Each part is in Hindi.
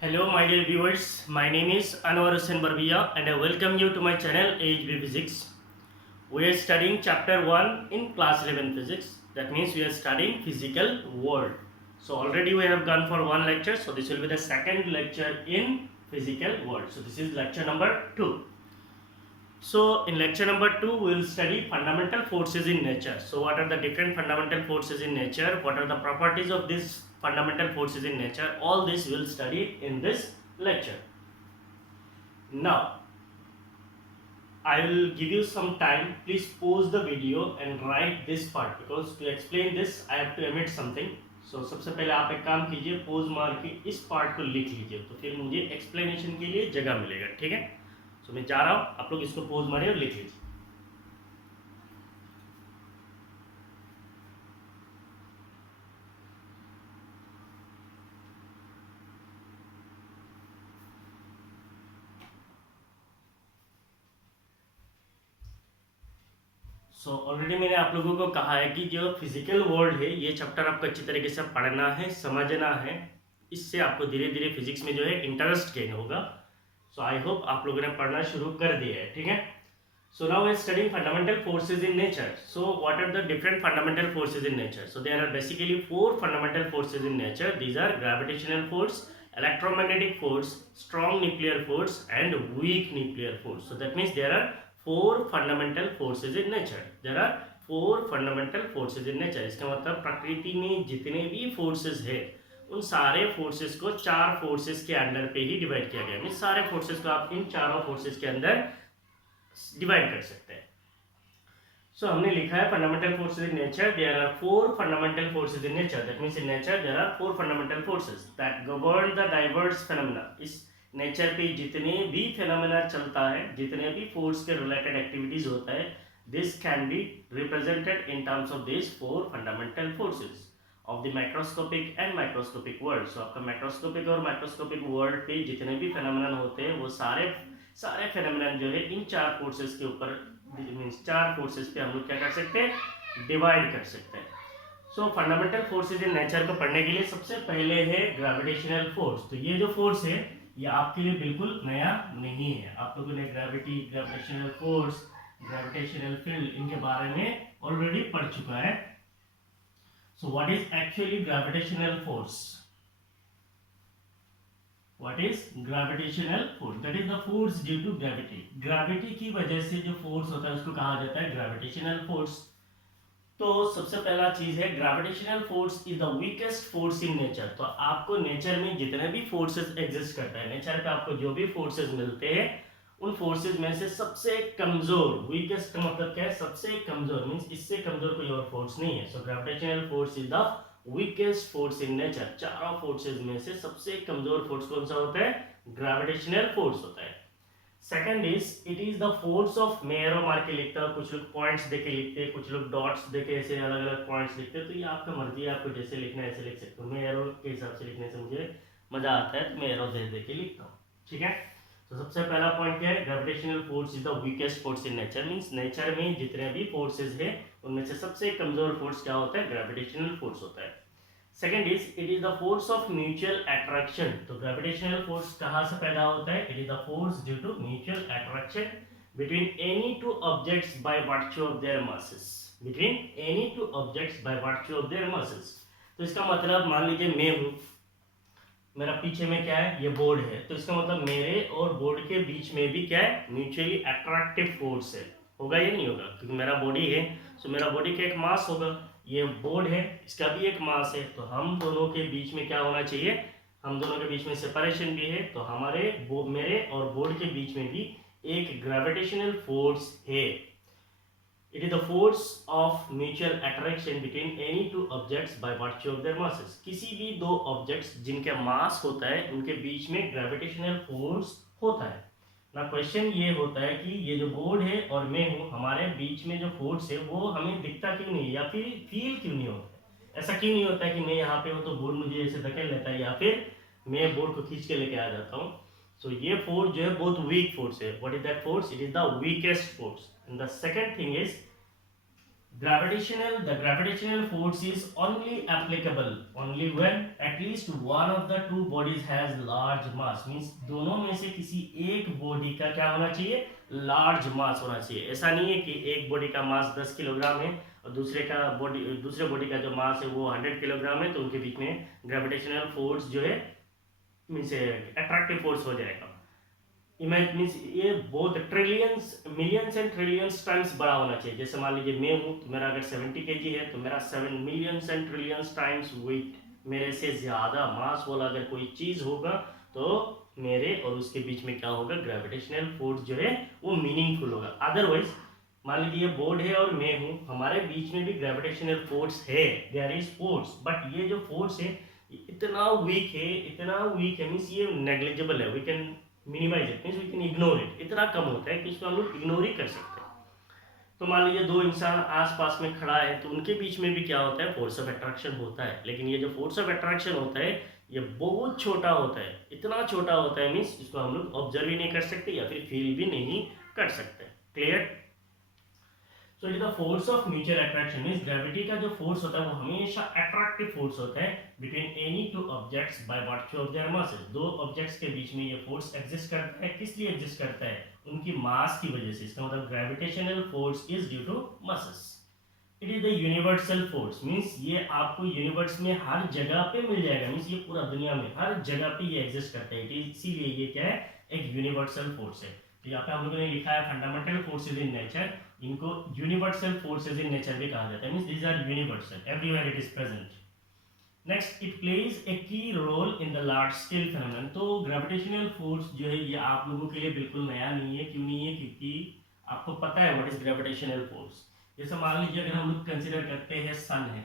Hello, my dear viewers. My name is Anwar Hussain Barbia, and I welcome you to my channel AHB Physics. We are studying chapter 1 in class 11 physics. That means we are studying physical world. So already we have gone for one lecture. So this will be the second lecture in physical world. So this is lecture number 2. So in lecture number 2 we will study fundamental forces in nature. So what are the different fundamental forces in nature? What are the properties of these fundamental forces in nature? All this we will study in this lecture. Now I will give you some time. Please pause the video and write this part because to explain this I have to omit something. So सबसे पहले आप एक काम कीजिए, पोज मार के इस पार्ट को लिख लीजिए, तो फिर मुझे एक्सप्लेनेशन के लिए जगह मिलेगा. ठीक है, तो मैं जा रहा हूँ, आप लोग इसको पोज मारिए और लिख लीजिए. सो ऑलरेडी मैंने आप लोगों को कहा है कि जो फिजिकल वर्ल्ड है ये चैप्टर आपको अच्छी तरीके से पढ़ना है, समझना है. इससे आपको धीरे धीरे फिजिक्स में जो है इंटरेस्ट गेन होगा. सो आई होप आप लोगों ने पढ़ना शुरू कर दिया है. ठीक है, so now we are studying fundamental forces in nature. So what are the different fundamental forces in nature? So there are basically 4 fundamental forces in nature. These are gravitational force, electromagnetic force, strong nuclear force and weak nuclear force. So that means there are 4 fundamental forces in nature. There are 4 fundamental forces in nature. इसका मतलब प्रकृति में जितने भी forces है उन सारे forces को 4 forces के अंडर पे ही डिवाइड किया गया है. सारे forces को आप इन चारों forces के अंदर डिवाइड कर सकते हैं. So हमने लिखा है fundamental forces in nature. There are 4 fundamental forces in nature. That means in nature there are 4 fundamental forces that govern the diverse phenomena. इस नेचर पे जितने भी phenomena चलता है, जितने भी force के related activities होता है, this can be represented in terms of these 4 fundamental forces of the microscopic and microscopic world. So आपका microscopic और microscopic world पे जितने भी phenomena होते हैं वो सारे phenomena जो है इन 4 forces के ऊपर मीन्स 4 फोर्सेस पे हम लोग क्या कर सकते हैं, डिवाइड कर सकते हैं. सो फंडामेंटल फोर्सेस इन नेचर को पढ़ने के लिए सबसे पहले है ग्रेविटेशनल फोर्स. तो ये जो फोर्स है ये आपके लिए बिल्कुल नया नहीं है. आप लोगों ने gravity, gravitational force, gravitational field इनके बारे में ऑलरेडी पढ़ चुका है. So what is actually gravitational force? What is gravitational force? That is the force due to gravity. Gravity की वजह से जो force होता है उसको कहा जाता है gravitational force. तो सबसे पहला चीज है gravitational force is the weakest force in nature. तो आपको नेचर में जितने भी फोर्सेस एग्जिस्ट करता है, नेचर पे आपको जो भी फोर्सेस मिलते हैं उन फोर्सेस में से सबसे कमजोर, वीकेस्ट का मतलब क्या है, सबसे कमजोर मींस इससे कमजोर कोई और फोर्स नहीं है. So gravitational force is the weakest force in nature. चारों फोर्सेस में से सबसे कमजोर फोर्स कौन सा होता है? ग्रेविटेशनल फोर्स होता है. Second is it is the force of, मैं एरो मार के लिखता हूं, कुछ लोग पॉइंट्स देके लिखते हैं, कुछ लोग डॉट्स देके ऐसे अलग अलग पॉइंट्स लिखते हैं. तो ये आपका मर्जी है, आपको जैसे लिखना है ऐसे लिख सकते हो. मैं एरो के हिसाब से लिखने से मुझे मजा आता है तो मैं एरो दे दे के लिखता हूँ. ठीक है, तो सबसे पहला पॉइंट क्या है? Gravitational force is the weakest force in nature. Means nature में जितने भी फोर्सेस है उनमें से सबसे कमजोर फोर्स क्या होता है? ग्रेविटेशनल फोर्स होता है. Second is it is the force of mutual attraction. तो ग्रेविटेशनल फोर्स कहाँ से पैदा होता है? It is the force due to mutual attraction between any two objects by virtue of their masses. Between any two objects by virtue of their masses. तो इसका मतलब मान लीजिए मैं हूँ, मेरा पीछे में क्या है? ये बोर्ड है. तो इसका मतलब मेरे और बोर्ड के बीच में भी क्या है? म्यूचुअली अट्रैक्टिव फोर्स है. होगा या नहीं होगा? क्योंकि मेरा बॉडी है, सो मेरा बॉडी का एक मास होगा, ये बोर्ड है इसका भी एक मास है. तो हम दोनों के बीच में क्या होना चाहिए? हम दोनों के बीच में सेपरेशन भी है. तो मेरे और बोर्ड के बीच में भी एक ग्रेविटेशनल फोर्स है. It is the force of mutual attraction between any two objects by virtue of their masses. किसी भी दो ऑब्जेक्ट्स जिनके मास होता है उनके बीच में ग्रेविटेशनल फोर्स होता है. ना क्वेश्चन ये होता है कि ये जो बोर्ड है और मैं हूँ, हमारे बीच में जो फोर्स है वो हमें दिखता क्यों नहीं या फिर फील क्यों नहीं होता है? ऐसा क्यों नहीं होता है कि मैं यहाँ पे हूँ तो बोर्ड मुझे ऐसे धकेल लेता है या फिर मैं बोर्ड को खींच के लेके आ जाता हूँ. सो ये फोर्स जो है बहुत वीक फोर्स है. What is that force? It is the weakest force. And the second thing is The gravitational force is only applicable only when at least one of the two bodies has large mass, means दोनों में से किसी एक बॉडी का क्या होना चाहिए, लार्ज मास होना चाहिए। ऐसा नहीं है कि एक बॉडी का मास 10 किलोग्राम है और दूसरे बॉडी का जो मास है वो 100 किलोग्राम है, तो उनके बीच में ग्रेविटेशनल फोर्स जो है मीन्स अट्रैक्टिव फोर्स हो जाएगा। इमेज मीन्स ये बहुत trillions millions and trillions times बड़ा होना चाहिए। जैसे मान लीजिए मैं हूँ तो मेरा अगर 70 kg है तो मेरा 7 millions and trillions times weight, मेरे से ज़्यादा मास वाला अगर कोई चीज़ होगा तो मेरे और उसके बीच में क्या होगा, ग्रेविटेशनल फोर्स जो है वो मीनिंगफुल होगा। अदरवाइज मान लीजिए ये बोर्ड है और मैं हूँ, हमारे बीच में भी ग्रेविटेशनल फोर्स है, देयर इज फोर्स, बट ये जो फोर्स है इतना वीक है मीन्स ये नेग्लिजिबल है, we can minimise it, means we can ignore it, इतना कम होता है कि इसको हम लोग इग्नोर ही कर सकते हैं। तो मान लीजिए दो इंसान आसपास में खड़ा है तो उनके बीच में भी क्या होता है, फोर्स ऑफ अट्रैक्शन होता है, लेकिन ये जो फोर्स ऑफ अट्रैक्शन होता है ये बहुत छोटा होता है, इतना छोटा होता है मीन्स इसको हम लोग ऑब्जर्व ही नहीं कर सकते या फिर फील भी नहीं कर सकते। Clear? So it is the force of mutual attraction, means gravity का जो फोर्स होता है वो हमेशा अट्रैक्टिव फोर्स होता है between any two objects by virtue of their masses. दो ऑब्जेक्ट्स के बीच में ये फोर्स एग्जिस्ट करता है, किस लिए एग्जिस्ट करता है, उनकी मास की वजह से। इसका मतलब gravitational force is due to masses. It is the universal force, means ये आपको यूनिवर्स में हर जगह पे मिल जाएगा, मींस ये पूरा दुनिया में हर जगह पे ये एग्जिस्ट करता है, इसीलिए ये क्या है, एक यूनिवर्सल फोर्स है। तो यहाँ पे हम लोगों ने लिखा है फंडामेंटल फोर्सेज इन नेचर, इनको यूनिवर्सल फोर्सेज इन नेचर भी कहा जाता है, means these are universal, everywhere it is present. Next, it plays a key role in the large scale phenomenon. तो ग्रेविटेशनल फोर्स जो है ये आप लोगों के लिए बिल्कुल नया नहीं है। क्यों नहीं है? क्योंकि आपको पता है व्हाट इज ग्रेविटेशनल फोर्स। जैसे मान लीजिए अगर हम लोग कंसीडर करते हैं सन है,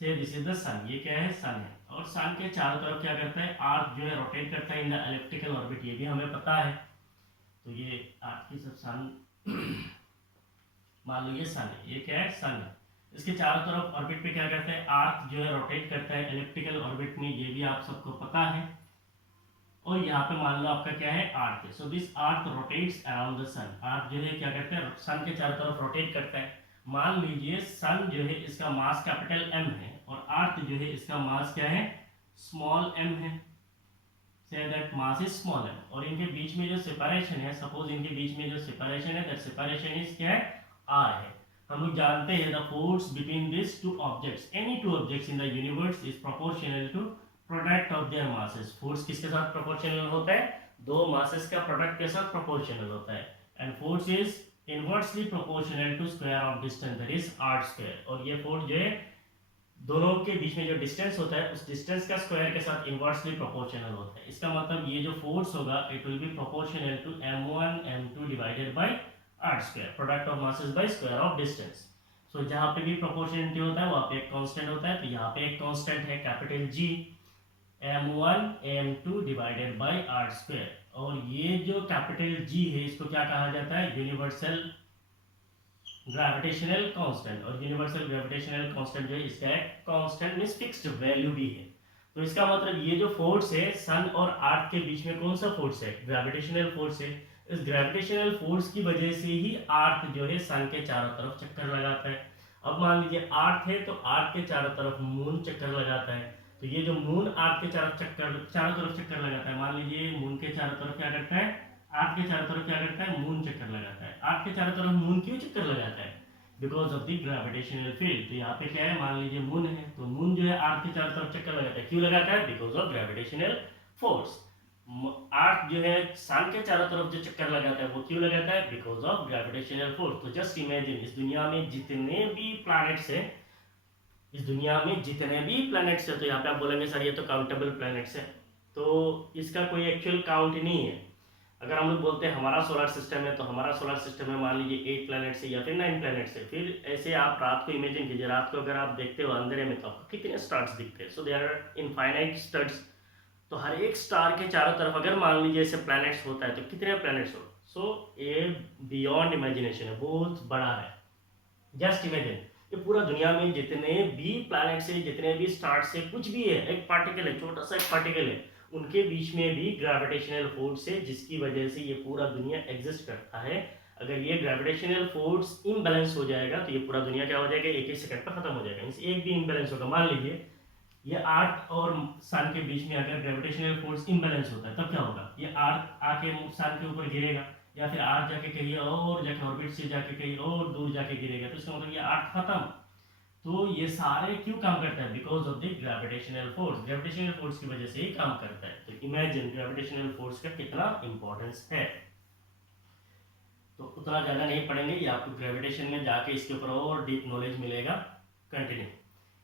से दिस इज द सन, ये क्या है, सन है, और सन के चारों तरफ क्या करता है, अर्थ जो है रोटेट करता है इन द एलिप्टिकल ऑर्बिट, ये भी हमें पता है। तो ये अर्थ की सब सन मान लो ये सन है, ये क्या है, सन है, इसके चारों तरफ ऑर्बिट पे क्या करता है, अर्थ जो है रोटेट करता है एलिप्टिकल ऑर्बिट में, ये भी आप सबको पता है। और यहाँ पे मान लो आपका क्या है, अर्थ है, so this earth rotates around the sun. Earth जो है क्या करता है, सन के चारों तरफ रोटेट करता है। मान लीजिए सन जो है इसका मास कैपिटल एम है और अर्थ जो है इसका मास क्या है, स्मॉल एम है, say that mass is small m, और इनके बीच में जो सेपरेशन है, सपोज इनके बीच में जो सेपरेशन है, दैट सेपरेशन इज क्या है, आर है। हम लोग जानते हैं the force between this two objects, any two objects in the universe is proportional to product of their masses. Force किसके साथ प्रोपोर्शनल होता है, दो मासेस का प्रोडक्ट के साथ प्रोपोर्शनल होता है। And force is inversely proportional to square of distance, that is r square. और ये फोर्स जो है दोनों के बीच में जो डिस्टेंस होता है उस डिस्टेंस का स्क्वायर के साथ इनवर्सली प्रोपोर्शनल होता है। इसका मतलब ये जो फोर्स होगा it will be proportional to m1 m2 divided by r square, product of masses by square of distance. So जहां पे भी प्रोपोर्शनलिटी होता है वहां पे एक कांस्टेंट होता है, तो यहाँ पे एक कांस्टेंट है capital G, m1 m2 divided by r square. और ये जो कैपिटल G है इसको क्या कहा जाता है, यूनिवर्सल ग्रेविटेशनल कांस्टेंट। और यूनिवर्सल ग्रेविटेशनल कांस्टेंट जो है इसका एक कांस्टेंट मींस फिक्स्ड वैल्यू भी है। तो इसका मतलब ये जो फोर्स है सन और अर्थ के बीच में कौन सा फोर्स है, ग्रेविटेशनल फोर्स है। इस ग्रेविटेशनल फोर्स की वजह से ही अर्थ जो है सन के चारों तरफ चक्कर लगाता है। अब मान लीजिए अर्थ है तो अर्थ के चारों तरफ मून चक्कर लगाता है, तो ये जो मून अर्थ के चारों तरफ चक्कर लगाता है, मान लीजिए मून के चारों तरफ क्या करता है, अर्थ के चारों तरफ क्या करता है, मून चक्कर लगाता है। अर्थ के चारों तरफ मून क्यों चक्कर लगाता है, because of the gravitational field. तो यहाँ पे क्या है, मान लीजिए मून है तो मून जो है अर्थ के चारों तरफ चक्कर लगाता है, क्यों लगाता है, बिकॉज ऑफ ग्रेविटेशनल फोर्स। अर्थ जो है सन के चारों तरफ जो चक्कर लगाता है वो क्यों लगाता है, बिकॉज ऑफ ग्रेविटेशनल फोर्स। तो जस्ट इमेजिन इस दुनिया में जितने भी प्लैनेट्स हैं, तो यहाँ पे आप बोलेंगे सर ये तो काउंटेबल प्लैनेट्स है, तो इसका कोई एक्चुअल काउंट नहीं है। अगर हम लोग बोलते हैं हमारा सोलर सिस्टम है, तो हमारा सोलर सिस्टम में मान लीजिए 8 प्लैनेट्स है या फिर 9 प्लैनेट्स है। फिर ऐसे आप रात को इमेजिन कीजिए, रात को अगर आप देखते हो अंधेरे में तो आपको कितने स्टार्स दिखते हैं, सो दे आर इनफाइनाइट स्टार्स। तो हर एक स्टार के चारों तरफ अगर मान लीजिए ऐसे प्लैनेट्स होता है तो कितने प्लैनेट्स हो, सो ये बियॉन्ड इमेजिनेशन है, बहुत बड़ा है। जस्ट इमेजिन ये पूरा दुनिया में जितने भी प्लैनेट्स है, जितने भी स्टार्स है, कुछ भी है, एक पार्टिकल है, छोटा सा एक पार्टिकल है, उनके बीच में भी ग्रेविटेशनल फोर्स है जिसकी वजह से ये पूरा दुनिया एग्जिस्ट करता है। अगर ये ग्रेविटेशनल फोर्स इम्बैलेंस हो जाएगा तो ये पूरा दुनिया क्या हो जाएगा, एक ही सेकंड पर खत्म हो जाएगा। मींस एक भी इम्बैलेंस होगा, मान लीजिए ये अर्थ और सन के बीच में अगर ग्रेविटेशनल फोर्स इम्बैलेंस होता है तब क्या होगा, ये अर्थ आके सन के ऊपर गिरेगा, या फिर अर्थ जाके कहीं और जाके ऑर्बिट से जाके कहीं और दूर जाके गिरेगा, तो इसका मतलब ये अर्थ खत्म। तो ये सारे क्यों काम करता है, because of the gravitational force, gravitational force की वजह से ही काम करता है। तो इमेजिन ग्रेविटेशनल फोर्स का कितना इंपॉर्टेंस है। तो उतना ज़्यादा नहीं पढ़ेंगे, ये आपको ग्रेविटेशन में जाके इसके ऊपर और डीप नॉलेज मिलेगा। Continue.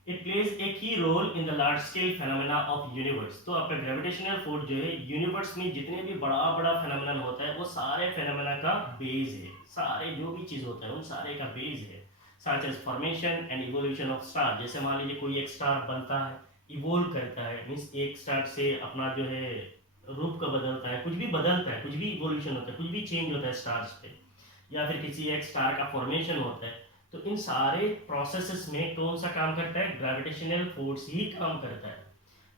It plays a key role in the large scale phenomena of universe. तो आपका ग्रेविटेशनल फोर्स जो है यूनिवर्स में जितने भी बड़ा बड़ा फेनोमेना होता है वो सारे फेनोमेना का बेस है, सारे जो भी चीज़ होता है उन सारे का बेस है। Such as formation and evolution of star, जैसे मान लीजिए कोई एक स्टार बनता है, इवोल्व करता है, मीन्स एक स्टार से अपना जो है रूप का बदलता है, कुछ भी बदलता है, कुछ भी इवोल्यूशन होता है, कुछ भी चेंज होता है स्टार्स पे, या फिर किसी एक स्टार का फॉर्मेशन होता है, तो इन सारे प्रोसेसेस में कौन सा काम करता है, ग्रेविटेशनल फोर्स ही काम करता है।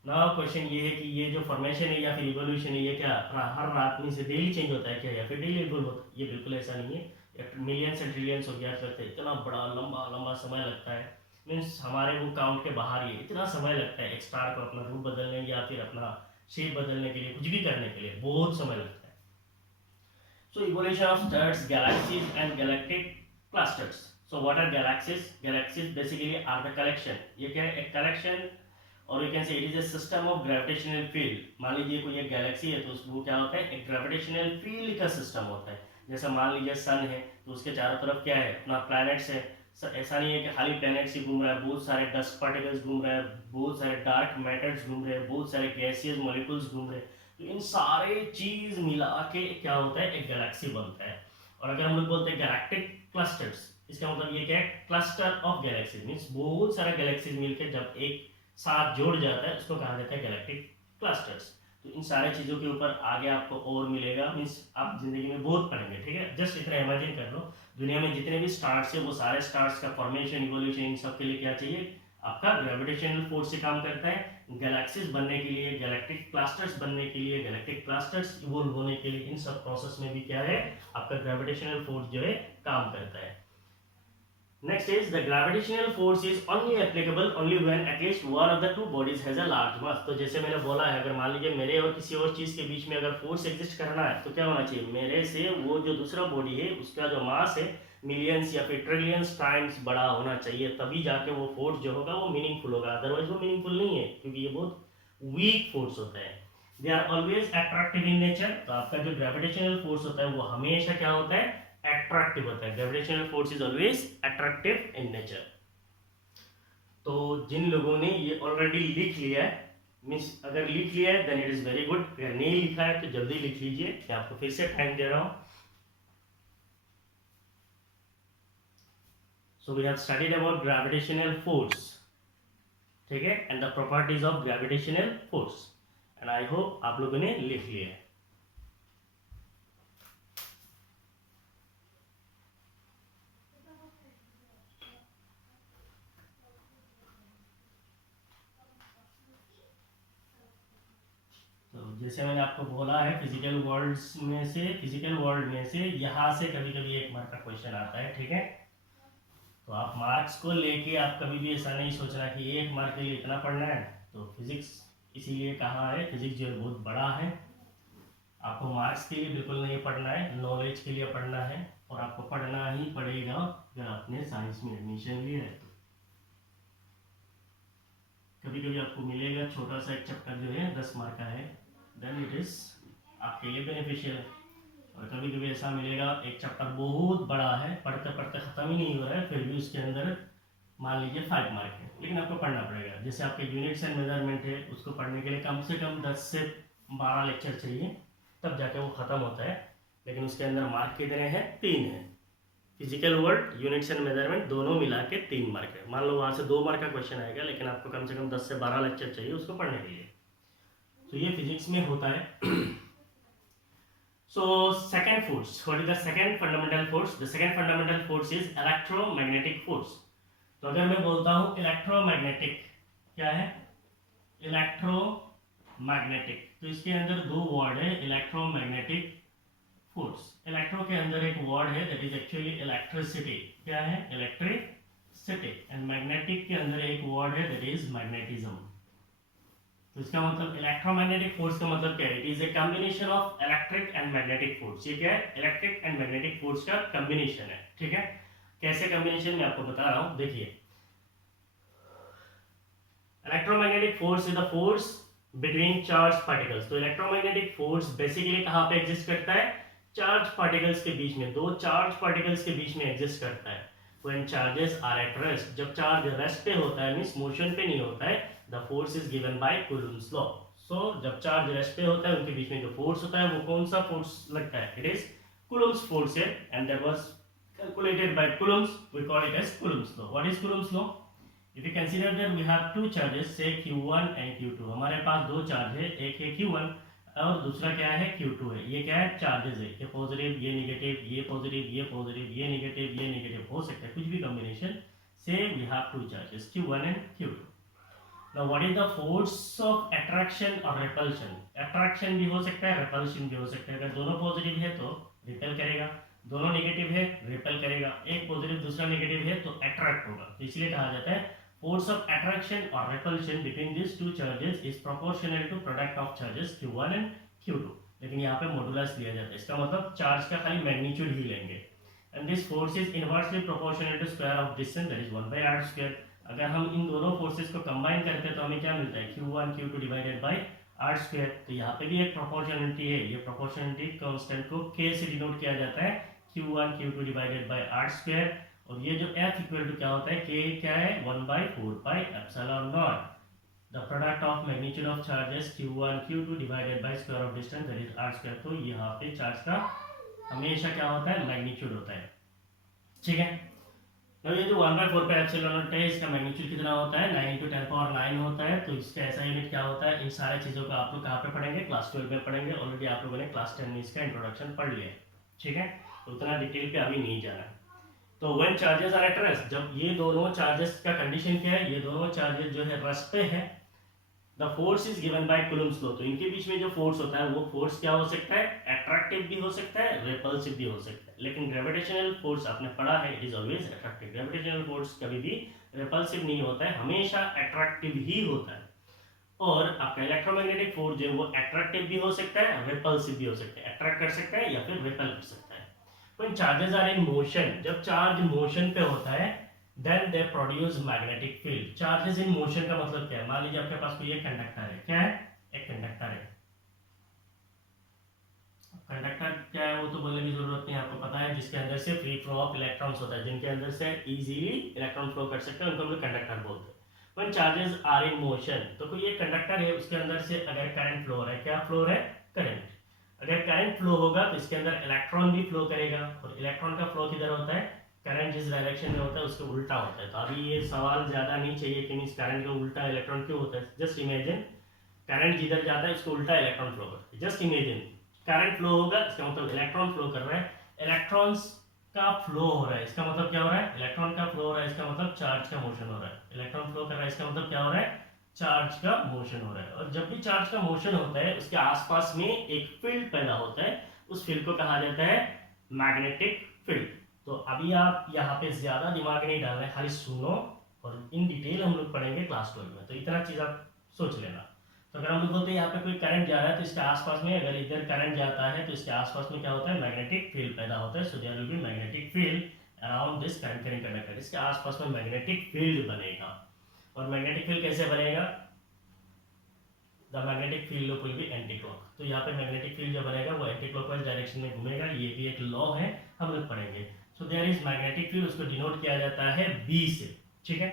नाउ क्वेश्चन ये है कि ये जो फॉर्मेशन है या फिर इवोल्यूशन है ये क्या हर रात में से डेली चेंज होता है क्या, या फिर डेली इवोल्व होता है, ये बिल्कुल ऐसा नहीं है। Millions and trillions of years लगते हैं, इतना बड़ा लंबा लंबा समय लगता है, मीन्स हमारे वो काउंट के बाहर ही इतना समय लगता है एक स्टार को अपना रूप बदलने या फिर अपना शेप बदलने के लिए, कुछ भी करने के लिए बहुत समय लगता है। So evolution of stars, galaxies and galactic clusters. So what are galaxies? Galaxies basically are the collection. ये क्या है, एक collection, और you can say it is a system of gravitational field. मान लीजिए कोई एक गैलेक्सी है तो उसको क्या होता है, एक ग्रेविटेशनल फील्ड का सिस्टम होता है। जैसे मान लीजिए सन है तो उसके चारों तरफ क्या है, अपना प्लैनेट्स है। ऐसा नहीं है कि खाली प्लैनेट्स ही घूम रहा है, बहुत सारे डस्ट पार्टिकल्स घूम रहे हैं, बहुत सारे डार्क मैटर्स घूम रहे हैं, बहुत सारे गैसियस मॉलिक्यूल्स घूम रहे हैं। तो इन सारे चीज मिला के क्या होता है, एक गैलेक्सी बनता है। और अगर हम लोग बोलते हैं गैलेक्टिक क्लस्टर्स, इसका मतलब ये क्या है, क्लस्टर ऑफ गैलेक्सीज, मींस बहुत सारा गैलेक्सीज मिलकर जब एक साथ जोड़ जाता है उसको कहा जाता है गैलेक्टिक क्लस्टर्स। तो इन सारे चीजों के ऊपर आगे आपको और मिलेगा, मींस आप जिंदगी में बहुत पढ़ेंगे, ठीक है। जस्ट इतना इमेजिन कर लो, दुनिया में जितने भी स्टार्स है वो सारे स्टार्स का फॉर्मेशन, इवोल्यूशन, इन सब के लिए क्या चाहिए, आपका ग्रेविटेशनल फोर्स से काम करता है। गैलेक्सीज बनने के लिए, गैलेक्टिक क्लस्टर्स बनने के लिए, गैलेक्टिक क्लस्टर्स इवोल्व होने के लिए, इन सब प्रोसेस में भी क्या है, आपका ग्रेविटेशनल फोर्स जो है काम करता है। Next is the gravitational force is only applicable only when at least one of the two bodies has a large mass. तो जैसे मैंने बोला है, अगर मान लीजिए मेरे और किसी और चीज के बीच में अगर फोर्स एग्जिस्ट करना है तो क्या होना चाहिए, मेरे से वो जो दूसरा बॉडी है उसका जो मास है मिलियंस या फिर ट्रिलियंस टाइम्स बड़ा होना चाहिए, तभी जाके वो फोर्स जो होगा वो मीनिंगफुल होगा, अदरवाइज वो मीनिंगफुल नहीं है, क्योंकि ये बहुत वीक फोर्स होता है। They are always attractive in nature. तो आपका जो ग्रेविटेशनल फोर्स होता है वो हमेशा क्या होता है, अट्रैक्टिव होता है। Gravitational force is always attractive in nature. तो जिन लोगों ने ये ऑलरेडी लिख लिया है, मीन्स अगर लिख लिया है then it is very good, अगर नहीं लिखा है तो जल्दी लिख लीजिए, मैं आपको फिर से टाइम दे रहा हूं। So we have studied about gravitational force, ठीक है, and the properties of gravitational force, and I hope आप लोगों ने लिख लिया है। तो जैसे मैंने आपको बोला है फिजिकल वर्ल्ड में से यहाँ से कभी कभी एक मार्क का क्वेश्चन आता है, ठीक है। तो आप मार्क्स को लेके आप कभी भी ऐसा नहीं सोचना कि एक मार्क के लिए इतना पढ़ना है। तो फिजिक्स इसीलिए कहा है, फिजिक्स जो है बहुत बड़ा है, आपको मार्क्स के लिए बिल्कुल नहीं पढ़ना है, नॉलेज के लिए पढ़ना है, और आपको पढ़ना ही पड़ेगा अगर आपने साइंस में एडमिशन लिया है तो। कभी कभी आपको मिलेगा छोटा सा एक चैप्टर जो है 10 मार्क का है, देन इट इज आपके लिए बेनिफिशियल है। और कभी कभी ऐसा मिलेगा एक चैप्टर बहुत बड़ा है, पढ़ते पढ़ते खत्म ही नहीं हो रहा है, फिर भी उसके अंदर मान लीजिए 5 मार्क है, लेकिन आपको पढ़ना पड़ेगा। जैसे आपके यूनिट्स एंड मेजरमेंट है, उसको पढ़ने के लिए कम से कम 10 से 12 लेक्चर चाहिए, तब जाके वो खत्म होता है। लेकिन उसके अंदर मार्क कितने हैं, 3 है। Physical world, units and measurement दोनों मिला के 3 मार्क है। मान लो वहाँ से 2 मार्क का क्वेश्चन आएगा, लेकिन आपको कम से कम 10 से 12 लेक्चर चाहिए उसको पढ़ने के लिए। तो ये फिजिक्स में होता है। So second force, what is the second fundamental force? The second fundamental force is electromagnetic force. तो अगर मैं बोलता हूँ इलेक्ट्रोमैग्नेटिक, क्या है इलेक्ट्रोमैग्नेटिक, तो इसके अंदर 2 वर्ड है, इलेक्ट्रोमैग्नेटिक फोर्स। इलेक्ट्रो के अंदर एक वर्ड है दैट इज एक्चुअली इलेक्ट्रिसिटी। क्या है? इलेक्ट्रिसिटी। एंड मैग्नेटिक के अंदर एक वर्ड है दैट इज मैग्नेटिज्म। तो इसका मतलब इलेक्ट्रोमैग्नेटिक फोर्स का मतलब क्या है? It is a combination of electric and magnetic force. ये क्या है? इलेक्ट्रिक एंड मैग्नेटिक फोर्स का कॉम्बिनेशन है। ठीक है, कैसे कॉम्बिनेशन मैं आपको बता रहा हूं, देखिए। Electromagnetic force is the force between charge particles. तो इलेक्ट्रोमैग्नेटिक फोर्स बेसिकली कहां पे एग्जिस्ट करता है? चार्ज पार्टिकल्स के बीच में, दो चार्ज पार्टिकल्स के बीच में एग्जिस्ट करता है। When charges are at rest, जब चार्ज रेस्ट पे होता है, मींस मोशन पे नहीं होता है, the force is given by coulomb's law. So जब चार्ज रेस्ट पे होता है, उनके बीच में जो फोर्स होता है वो कौन सा फोर्स लगता है? इट इज कूलम्ब्स फोर्स है, and that was calculated by coulombs. We call it as coulombs law. What is coulombs law? If you consider that we have two charges, say q1 and q2, हमारे पास दो चार्ज है, एक है q1 और दूसरा क्या है? q2 है। ये क्या है? चार्जेस है, ये पॉजिटिव, ये नेगेटिव, ये पॉजिटिव, ये पॉजिटिव, ये नेगेटिव, ये नेगेटिव, हो सकता है कुछ भी combination. Say we have two charges q1 and q2। Now what is the force of attraction or repulsion? attraction भी हो सकता है, repulsion भी हो सकता है। अगर दोनों पॉजिटिव है तो रिपेल करेगा, दोनों नेगेटिव है रिपेल करेगा, एक पॉजिटिव दूसरा नेगेटिव है तो अट्रैक्ट होगा। तो इसलिए कहा जाता है force of attraction or repulsion between these two charges is proportional to product of charges q1 and q2। लेकिन यहाँ पे मॉडुलस लिया जाता है, इसका मतलब चार्ज का खाली मैग्नीट्यूड ही लेंगे। and this force is inversely proportional to square of distance, that is 1 by r square। अगर हम इन दोनों फोर्सेस को कंबाइन करते हैं तो हमें क्या मिलता है? q1 q2 divided by r square. तो यहाँ पे भी एक प्रोपोर्शनलिटी है, ये प्रोपोर्शनलिटी कांस्टेंट को k से डिनोट किया जाता है, q1 q2 divided by r square. और ये जो f इक्वल टू क्या होता है? k क्या है? 1 by 4 pi epsilon naught, the product of magnitude of charges q1 q2 divided by square of distance, that is r square। तो यहाँ पे चार्ज का हमेशा क्या होता है? मैग्नीट्यूड होता है। ठीक है, अब ये जो 1 by 4 पे एप्सिलॉन नॉट है, इसका मैग्नीट्यूड कितना होता है? 9 × 10⁹ होता है। तो इसका ऐसा यूनिट क्या होता है? इन सारी चीज़ों का आप लोग कहाँ पे पढ़ेंगे? क्लास 12 में पढ़ेंगे। ऑलरेडी आप लोगों ने क्लास 10 में इसका इंट्रोडक्शन पढ़ लिया है। ठीक है, तो उतना डिटेल पे अभी नहीं जाना। तो when charges are at rest, जब ये दोनों चार्जेस का कंडीशन क्या है? ये दोनों चार्जेस जो है रेस्ट पे है, the force is given by coulomb's law. तो इनके बीच में जो फोर्स होता है वो फोर्स क्या हो सकता है? अट्रैक्टिव भी हो सकता है, रिपल्सिव भी हो सकता है। लेकिन ग्रेविटेशनल फोर्स आपने पढ़ा है, it is always attractive. Gravitational force कभी भी रिपल्सिव नहीं होता है, हमेशा अट्रैक्टिव ही होता है। और आपका इलेक्ट्रोमैग्नेटिक फोर्स जो है वो अट्रैक्टिव भी हो सकता है, रिपल्सिव भी हो सकता है। अट्रैक्ट कर सकता है या फिर रिपेल कर सकता है। When charges are in motion, जब चार्ज मोशन पे होता है, then they produce magnetic field। charges in motion का मतलब क्या है? मान लीजिए आपके पास कोई एक कंडक्टर है, क्या है? एक कंडक्टर है। कंडक्टर क्या है वो तो बोलने की जरूरत नहीं, आपको पता है, जिसके अंदर से फ्री फ्लो ऑफ इलेक्ट्रॉन्स होता है, जिनके अंदर से इजीली इलेक्ट्रॉन फ्लो कर सकते हैं, उनको हम लोग कंडक्टर बोलते हैं। When charges are in motion, तो कोई एक कंडक्टर है, उसके अंदर से अगर करंट फ्लो हो रहा है, क्या फ्लो हो रहा है? करंट। अगर करंट फ्लो होगा तो इसके अंदर इलेक्ट्रॉन भी फ्लो करेगा, और इलेक्ट्रॉन का फ्लो किधर होता है? करंट जिस डायरेक्शन में होता है उसके उल्टा होता है। तो अभी ये सवाल ज्यादा नहीं चाहिए कि मींस करंट का उल्टा इलेक्ट्रॉन क्यों होता है। जस्ट इमेजिन करंट जिधर जाता है उसको उल्टा इलेक्ट्रॉन फ्लो करता है। जस्ट इमेजिन करंट फ्लो होगा, इसका मतलब इलेक्ट्रॉन फ्लो कर रहा है, इलेक्ट्रॉन्स का फ्लो हो रहा है, इसका मतलब क्या हो रहा है? इलेक्ट्रॉन का फ्लो हो रहा है, इसका मतलब चार्ज का मोशन हो रहा है। इलेक्ट्रॉन फ्लो कर रहा है, इसका मतलब क्या हो रहा है? चार्ज का मोशन हो रहा है। और जब भी चार्ज का मोशन होता है, उसके आसपास में एक फील्ड पैदा होता है, उस फील्ड को कहा जाता है मैग्नेटिक फील्ड। तो अभी आप यहाँ पे ज्यादा दिमाग नहीं डालना है, खाली सुनो, और इन डिटेल हम लोग पढ़ेंगे क्लास 12 में। तो इतना चीज आप सोच लेना। तो अगर हम लोग बोलते हैं यहाँ पे कोई करंट जा रहा है, तो इसके आसपास में अगर इधर करंट जाता है तो इसके आसपास में क्या होता है? मैग्नेटिक फील्ड पैदा होता है। So there will be magnetic field around this current carrying conductor. इसके आसपास में मैग्नेटिक फील्ड बनेगा। और मैग्नेटिक फील्ड कैसे बनेगा? The magnetic field loop will be anti clock. तो यहाँ पे मैग्नेटिक फील्ड जो बनेगा वो एंटी क्लॉकवाइज डायरेक्शन में घूमेगा। ये भी एक लॉ है, हम लोग पढ़ेंगे। So there is magnetic field, उसको डिनोट किया जाता है B से। ठीक है,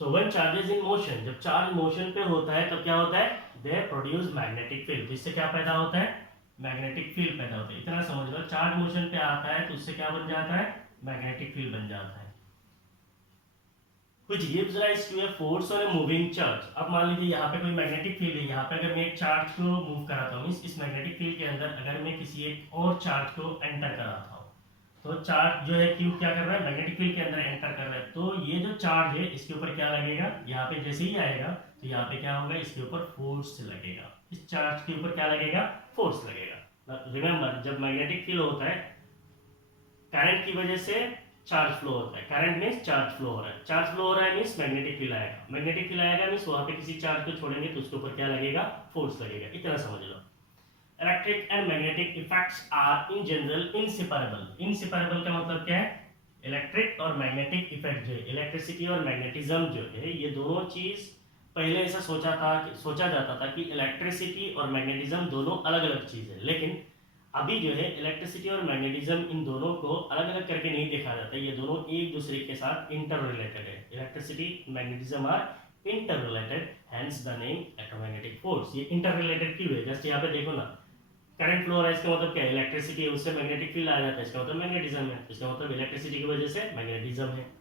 so when charges in motion, जब चार्ज मोशन पे होता है तब क्या होता है? They produce magnetic field. इससे क्या पैदा होता है? मैग्नेटिक फील्ड पैदा होता है। इतना समझ लो, चार्ज मोशन पे आता है तो उससे क्या बन जाता है? मैग्नेटिक फील्ड बन जाता है, which gives rise to a force on a moving charge। अब मान लीजिए यहाँ पे कोई मैग्नेटिक फील्ड है, यहाँ पे अगर मैं एक चार्ज को मूव कराता हूँ, इस मैग्नेटिक फील्ड के अंदर अगर मैं किसी एक और चार्ज को एंटर कराता हूँ, तो चार्ज जो है क्यू क्या कर रहा है? मैग्नेटिक फील्ड के अंदर एंटर कर रहा है। तो ये जो चार्ज है इसके ऊपर क्या लगेगा? यहाँ पे जैसे ही आएगा तो यहाँ पे क्या होगा? इसके ऊपर फोर्स लगेगा। इस चार्ज के ऊपर क्या लगेगा? फोर्स लगेगा। रिमेंबर, जब मैग्नेटिक फील्ड होता है करंट की वजह से चार्ज फ्लो होता है। करंट मीन्स चार्ज फ्लो हो रहा है, चार्ज फ्लो हो रहा है मीन्स मैग्नेटिक फील्ड आएगा, मैग्नेटिक फील्ड आएगा मीन्स वहां पे किसी चार्ज को छोड़ेंगे तो उसके ऊपर क्या लगेगा, फोर्स लगेगा। इतना समझ लो। Electric and magnetic effects are in general inseparable. Inseparable का मतलब क्या है, इलेक्ट्रिक और मैग्नेटिक इफेक्ट जो है, इलेक्ट्रिसिटी और मैग्नेटिज्म जो है, ये दोनों चीज पहले ऐसा सोचा जाता था कि इलेक्ट्रिसिटी और मैग्नेटिज्म दोनों अलग अलग चीज है, लेकिन अभी जो है इलेक्ट्रिसिटी और मैग्नेटिज्म इन दोनों को अलग अलग करके नहीं देखा जाता, ये दोनों एक दूसरे के साथ इंटर रिलेटेड है। Electricity magnetism are interrelated, hence the name electromagnetic force. ये इंटर रिलेटेड क्यों है, जस्ट यहाँ पे देखो ना, करंट फ्लो हो रहा है, इसका मतलब क्या है, इलेक्ट्रिसिटी है, उससे मैग्नेटिक फील्ड आ जाता है, इसका मतलब मैग्नेटिज्म है, इसका मतलब इलेक्ट्रिसिटी की वजह से मैग्नेटिज्म है।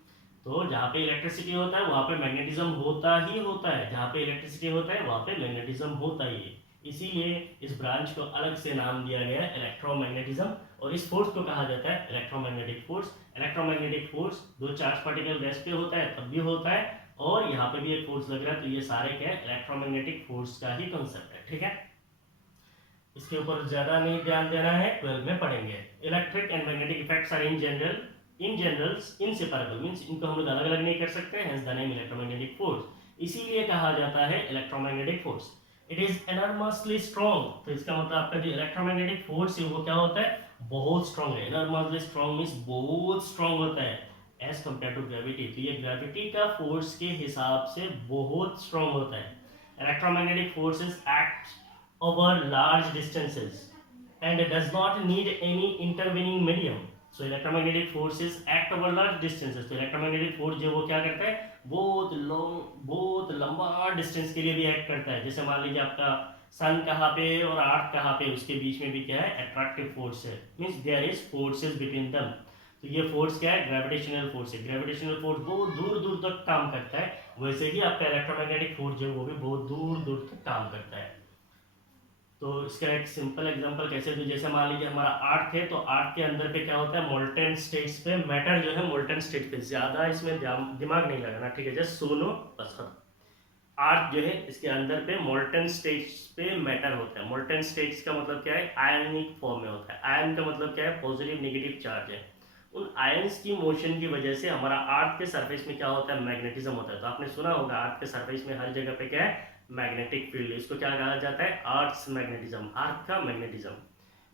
तो जहाँ पे इलेक्ट्रिसिटी होता है वहाँ पे मैग्नेटिज्म होता ही होता है, जहाँ पे इलेक्ट्रिसिटी होता है वहाँ पे मैग्नेटिज्म होता ही है। इसीलिए इस ब्रांच को अलग से नाम दिया गया है इलेक्ट्रोमैग्नेटिज्म, और इस फोर्स को कहा जाता है इलेक्ट्रोमैग्नेटिक फोर्स। इलेक्ट्रोमैग्नेटिक फोर्स दो चार्ज पार्टिकल गैस पे होता है तब भी होता है, और यहाँ पे भी एक फोर्स लग रहा है, तो ये सारे क्या है, इलेक्ट्रोमैग्नेटिक फोर्स का ही कॉन्सेप्ट है। ठीक है, इसके ऊपर ज्यादा नहीं ध्यान देना है, 12 में पढ़ेंगे। Electric and magnetic effects are in general inseparable, means इनको हम लोग अलग अलग नहीं कर सकते, hence the name electromagnetic force. इसीलिए कहा जाता है electromagnetic force. It is enormously strong, तो इसका मतलब आपका जो इलेक्ट्रोमैग्नेटिक फोर्स है वो क्या होता है, बहुत स्ट्रॉन्ग है। एनॉर्मसली स्ट्रॉन्ग मींस बहुत स्ट्रॉन्ग होता है एज कंपेयर टू ग्रेविटी, तो ये ग्रेविटी का फोर्स के हिसाब से बहुत स्ट्रॉन्ग होता है। Electromagnetic forces act over large distances and does not need any intervening medium. So electromagnetic forces act over large distances. तो electromagnetic force जो वो क्या करता है, बहुत लंबा डिस्टेंस के लिए भी एक्ट करता है। जैसे मान लीजिए आपका सन कहाँ पे और अर्थ कहाँ पे, उसके बीच में भी क्या है, अट्रैक्टिव फोर्स है, means there is forces between them. तो ये फोर्स क्या है, ग्रेविटेशनल फोर्स है। ग्रेविटेशनल फोर्स बहुत दूर दूर तक काम करता है, वैसे ही आपका इलेक्ट्रोमैग्नेटिक फोर्स जो है वो भी बहुत दूर दूर तक काम करता है। तो इसका एक सिंपल एग्जांपल कैसे दूं, जैसे मान लीजिए हमारा अर्थ है, तो अर्थ के अंदर पे क्या होता है, मोल्टेन स्टेट्स पे मैटर जो है मोल्टेन स्टेट पे, ज्यादा इसमें दिमाग नहीं लगाना, ठीक है, जस्ट सुनो बस। अर्थ जो है इसके अंदर पे मोल्टेन स्टेट्स पे मैटर होता है। मोल्टेन स्टेट्स का मतलब क्या है, आयनिक फॉर्म में होता है। आयन का मतलब क्या है, पॉजिटिव नेगेटिव चार्ज है। उन आयंस की मोशन की वजह से हमारा अर्थ के सरफेस में क्या होता है, मैग्नेटिज्म होता है। तो आपने सुना होगा अर्थ के सरफेस में हर जगह पे क्या है, मैग्नेटिक फील्ड। इसको क्या कहा जाता है, अर्थ्स मैग्नेटिज्म, अर्थ का मैग्नेटिज्म।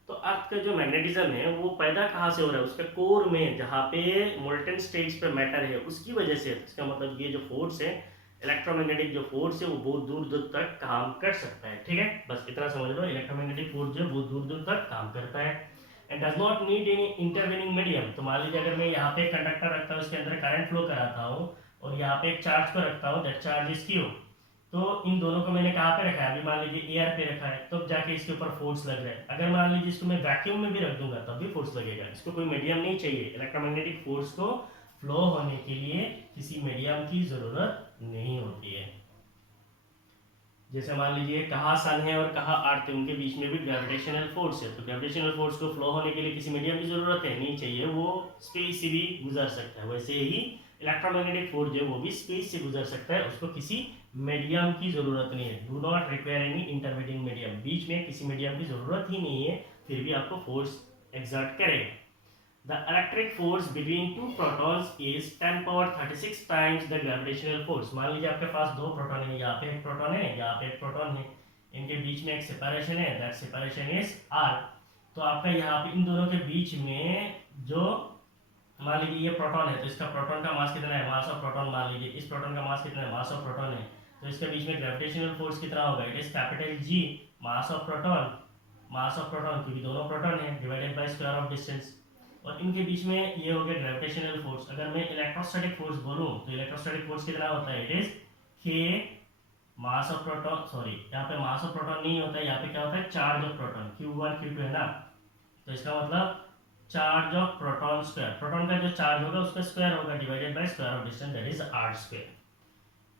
तो अर्थ का जो मैग्नेटिज्म है वो पैदा कहाँ से हो रहा है, उसके कोर में, जहाँ पे मोल्टेन स्टेट्स पे मैटर है उसकी वजह से। इसका मतलब ये जो फोर्स है, इलेक्ट्रोमैग्नेटिक जो फोर्स है, वो बहुत दूर दूर तक काम कर सकता है। ठीक है, बस इतना समझ लो, इलेक्ट्रोमैग्नेटिक फोर्स जो है बहुत दूर दूर तक काम करता है and does not need any intervening medium. तो मान लीजिए अगर मैं यहाँ पे कंडक्टर रखता हूँ, उसके अंदर करंट फ्लो कराता हूँ, और यहाँ पे एक चार्ज को रखता हूँ, दैट चार्ज इज क्यू। तो इन दोनों को मैंने कहाँ पे रखा है, अभी मान लीजिए एयर पे रखा है, तब जाके इसके ऊपर फोर्स लग रहा है। अगर मान लीजिए इसको मैं वैक्यूम में भी रख दूंगा तब भी फोर्स लगेगा, इसको कोई मीडियम नहीं चाहिए। इलेक्ट्रोमैग्नेटिक फोर्स को फ्लो होने के लिए किसी मीडियम की जरूरत नहीं होती है। जैसे मान लीजिए कहाँ सन है और कहाँ अर्थ है, उनके बीच में भी ग्रेविटेशनल फोर्स है, तो ग्रेविटेशनल फोर्स को फ्लो होने के लिए किसी मीडियम की जरूरत है नहीं चाहिए, वो स्पेस से भी गुजर सकता है। वैसे ही इलेक्ट्रोमैग्नेटिक फोर्स जो है वो भी स्पेस से गुजर सकता है, उसको किसी मीडियम की जरूरत नहीं है। Do not require any intermediate medium, बीच में किसी मीडियम की जरूरत ही नहीं है, फिर भी आपको फोर्स एक्सर्ट करेगा। The electric force between two protons is 10 power 36 times the gravitational force. मान लीजिए आपके पास दो प्रोटॉन है, यहाँ पे एक प्रोटॉन है, यहाँ पे एक प्रोटॉन है, इनके बीच में एक सेपरेशन है, दैट सेपरेशन इज r। तो आपका यहाँ पे इन दोनों के बीच में जो, मान लीजिए ये प्रोटॉन है, तो इसका प्रोटॉन का मास कितना है, मास ऑफ प्रोटॉन। मान लीजिए इस प्रोटॉन का मास कितना है, मास ऑफ प्रोटॉन है, तो इसके बीच में ग्रेविटेशनल फोर्स कितना होगा, it is capital G, mass of proton, mass of proton क्योंकि दोनों प्रोटॉन है, divided by square of distance, और इनके बीच में ये हो गया ग्रेविटेशनल फोर्स। अगर मैं इलेक्ट्रोस्टैटिक फोर्स बोलूं तो इलेक्ट्रोस्टैटिक फोर्स कितना होता है, it is k mass of proton, sorry यहाँ पे मास ऑफ प्रोटॉन नहीं होता है, यहाँ पे क्या होता है, charge of proton, q1 q2 है ना, तो इसका मतलब charge of proton square, proton का जो चार्ज होगा उसका स्क्वायर होगा, divided by square of distance, that is r square.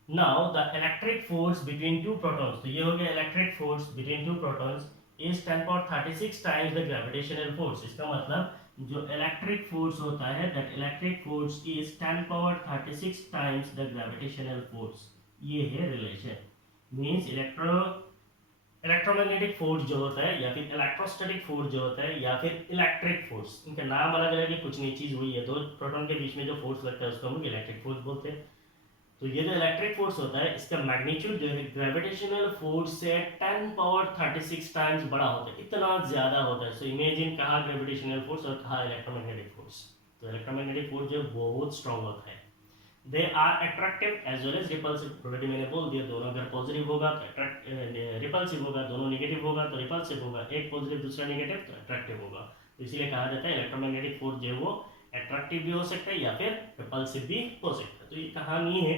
Now the electric force between two protons, तो ये हो गया electric force between two protons is 10 power 36 times the gravitational force. इसका मतलब जो इलेक्ट्रिक फोर्स होता है, that electric force is 10 power 36 times the gravitational force. ये है रिलेशन, मींस इलेक्ट्रोमैग्नेटिक फोर्स जो होता है या फिर इलेक्ट्रोस्टैटिक फोर्स जो होता है या फिर इलेक्ट्रिक फोर्स, इनके नाम अलग अलग है, कुछ नई चीज हुई है। दो प्रोटॉन के बीच में जो फोर्स लगता है उसको हम इलेक्ट्रिक फोर्स बोलते हैं। तो ये जो इलेक्ट्रिक फोर्स होता है इसका मैग्नीट्यूड जो है ग्रेविटेशनल फोर्स से 10 पावर 36 टाइम्स बड़ा होता है, इतना ज्यादा होता है। सो इमेजिन कहाँ ग्रेविटेशनल फोर्स और कहाँ इलेक्ट्रोमैग्नेटिक फोर्स। तो इलेक्ट्रोमैग्नेटिक फोर्स जो बहुत स्ट्रांग होता है। They are attractive as well as repulsive. Already मैंने बोल दिया, दोनों अगर पॉजिटिव होगा तो रिपल्सिव होगा, दोनों नेगेटिव होगा तो रिपल्सिव होगा, एक पॉजिटिव दूसरा नेगेटिव तो अट्रैक्टिव होगा। तो इसीलिए कहा जाता है इलेक्ट्रोमैग्नेटिक फोर्स जो है वो अट्रैक्टिव भी हो सकता है या फिर रिपल्सिव भी हो सकता है। तो ये कहानी है,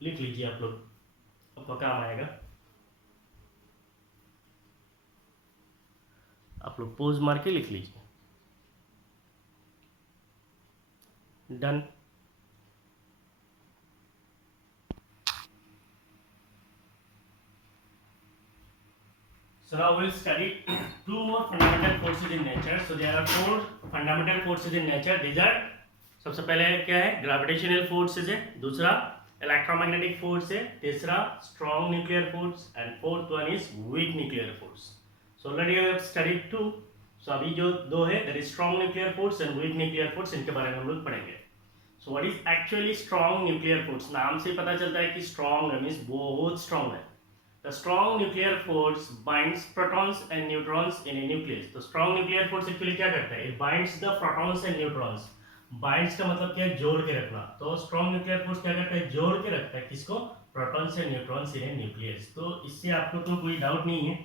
लिख लीजिए आप लोग, आपको काम आएगा। आप लोग पोज मार के लिख लीजिए। Done. So now we'll study two more fundamental forces in nature. So there are four fundamental forces in nature. These are, सबसे पहले क्या है, ग्रेविटेशनल फोर्सेस है, दूसरा इलेक्ट्रोमैग्नेटिक फोर्स है, तीसरा strong nuclear force and fourth one is weak nuclear force. So already I have studied two. So अभी जो दो है that is strong nuclear force and weak nuclear force, इनके बारे में हम लोग पढ़ेंगे। So what is actually strong nuclear force? नाम से पता चलता है कि स्ट्रॉन्ग मींस बहुत स्ट्रॉन्ग है। The strong nuclear force binds protons and neutrons in a nucleus. तो strong nuclear force actually क्या करता है? It binds the protons and neutrons. Binds का मतलब क्या है? जोड़ के रखना। तो strong nuclear force क्या करता है? जोड़ के रखता है किसको? protons and neutrons in a nucleus. तो इससे आपको तो कोई डाउट नहीं है।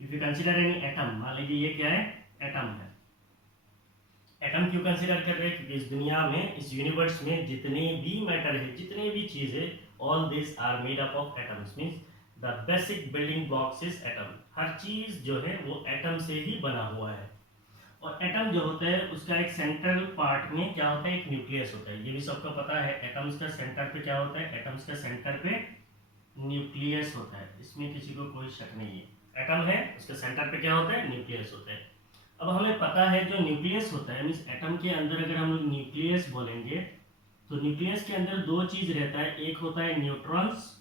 If you consider any atom, मान लीजिए ये क्या है? एटम है। एटम क्यों कंसिडर कर रहे हैं? क्योंकि इस दुनिया में, इस यूनिवर्स में जितने भी मैटर है, जितने भी चीज है, all these are made up of atoms. Means the basic building blocks is atom. हर चीज जो है वो एटम से ही बना हुआ है। और एटम जो होता है उसका एक सेंट्रल पार्ट में क्या होता है? एक न्यूक्लियस होता है। ये भी सबको पता है। एटम्स का सेंटर पे क्या होता है? एटम्स का सेंटर पे न्यूक्लियस होता है, इसमें किसी को कोई शक नहीं है। एटम है, उसके सेंटर पे क्या होता है? न्यूक्लियस होता है। अब हमें पता है जो न्यूक्लियस होता है, मीन्स एटम के अंदर अगर हम लोग न्यूक्लियस बोलेंगे तो न्यूक्लियस के अंदर दो चीज रहता है, एक होता है न्यूट्रॉन्स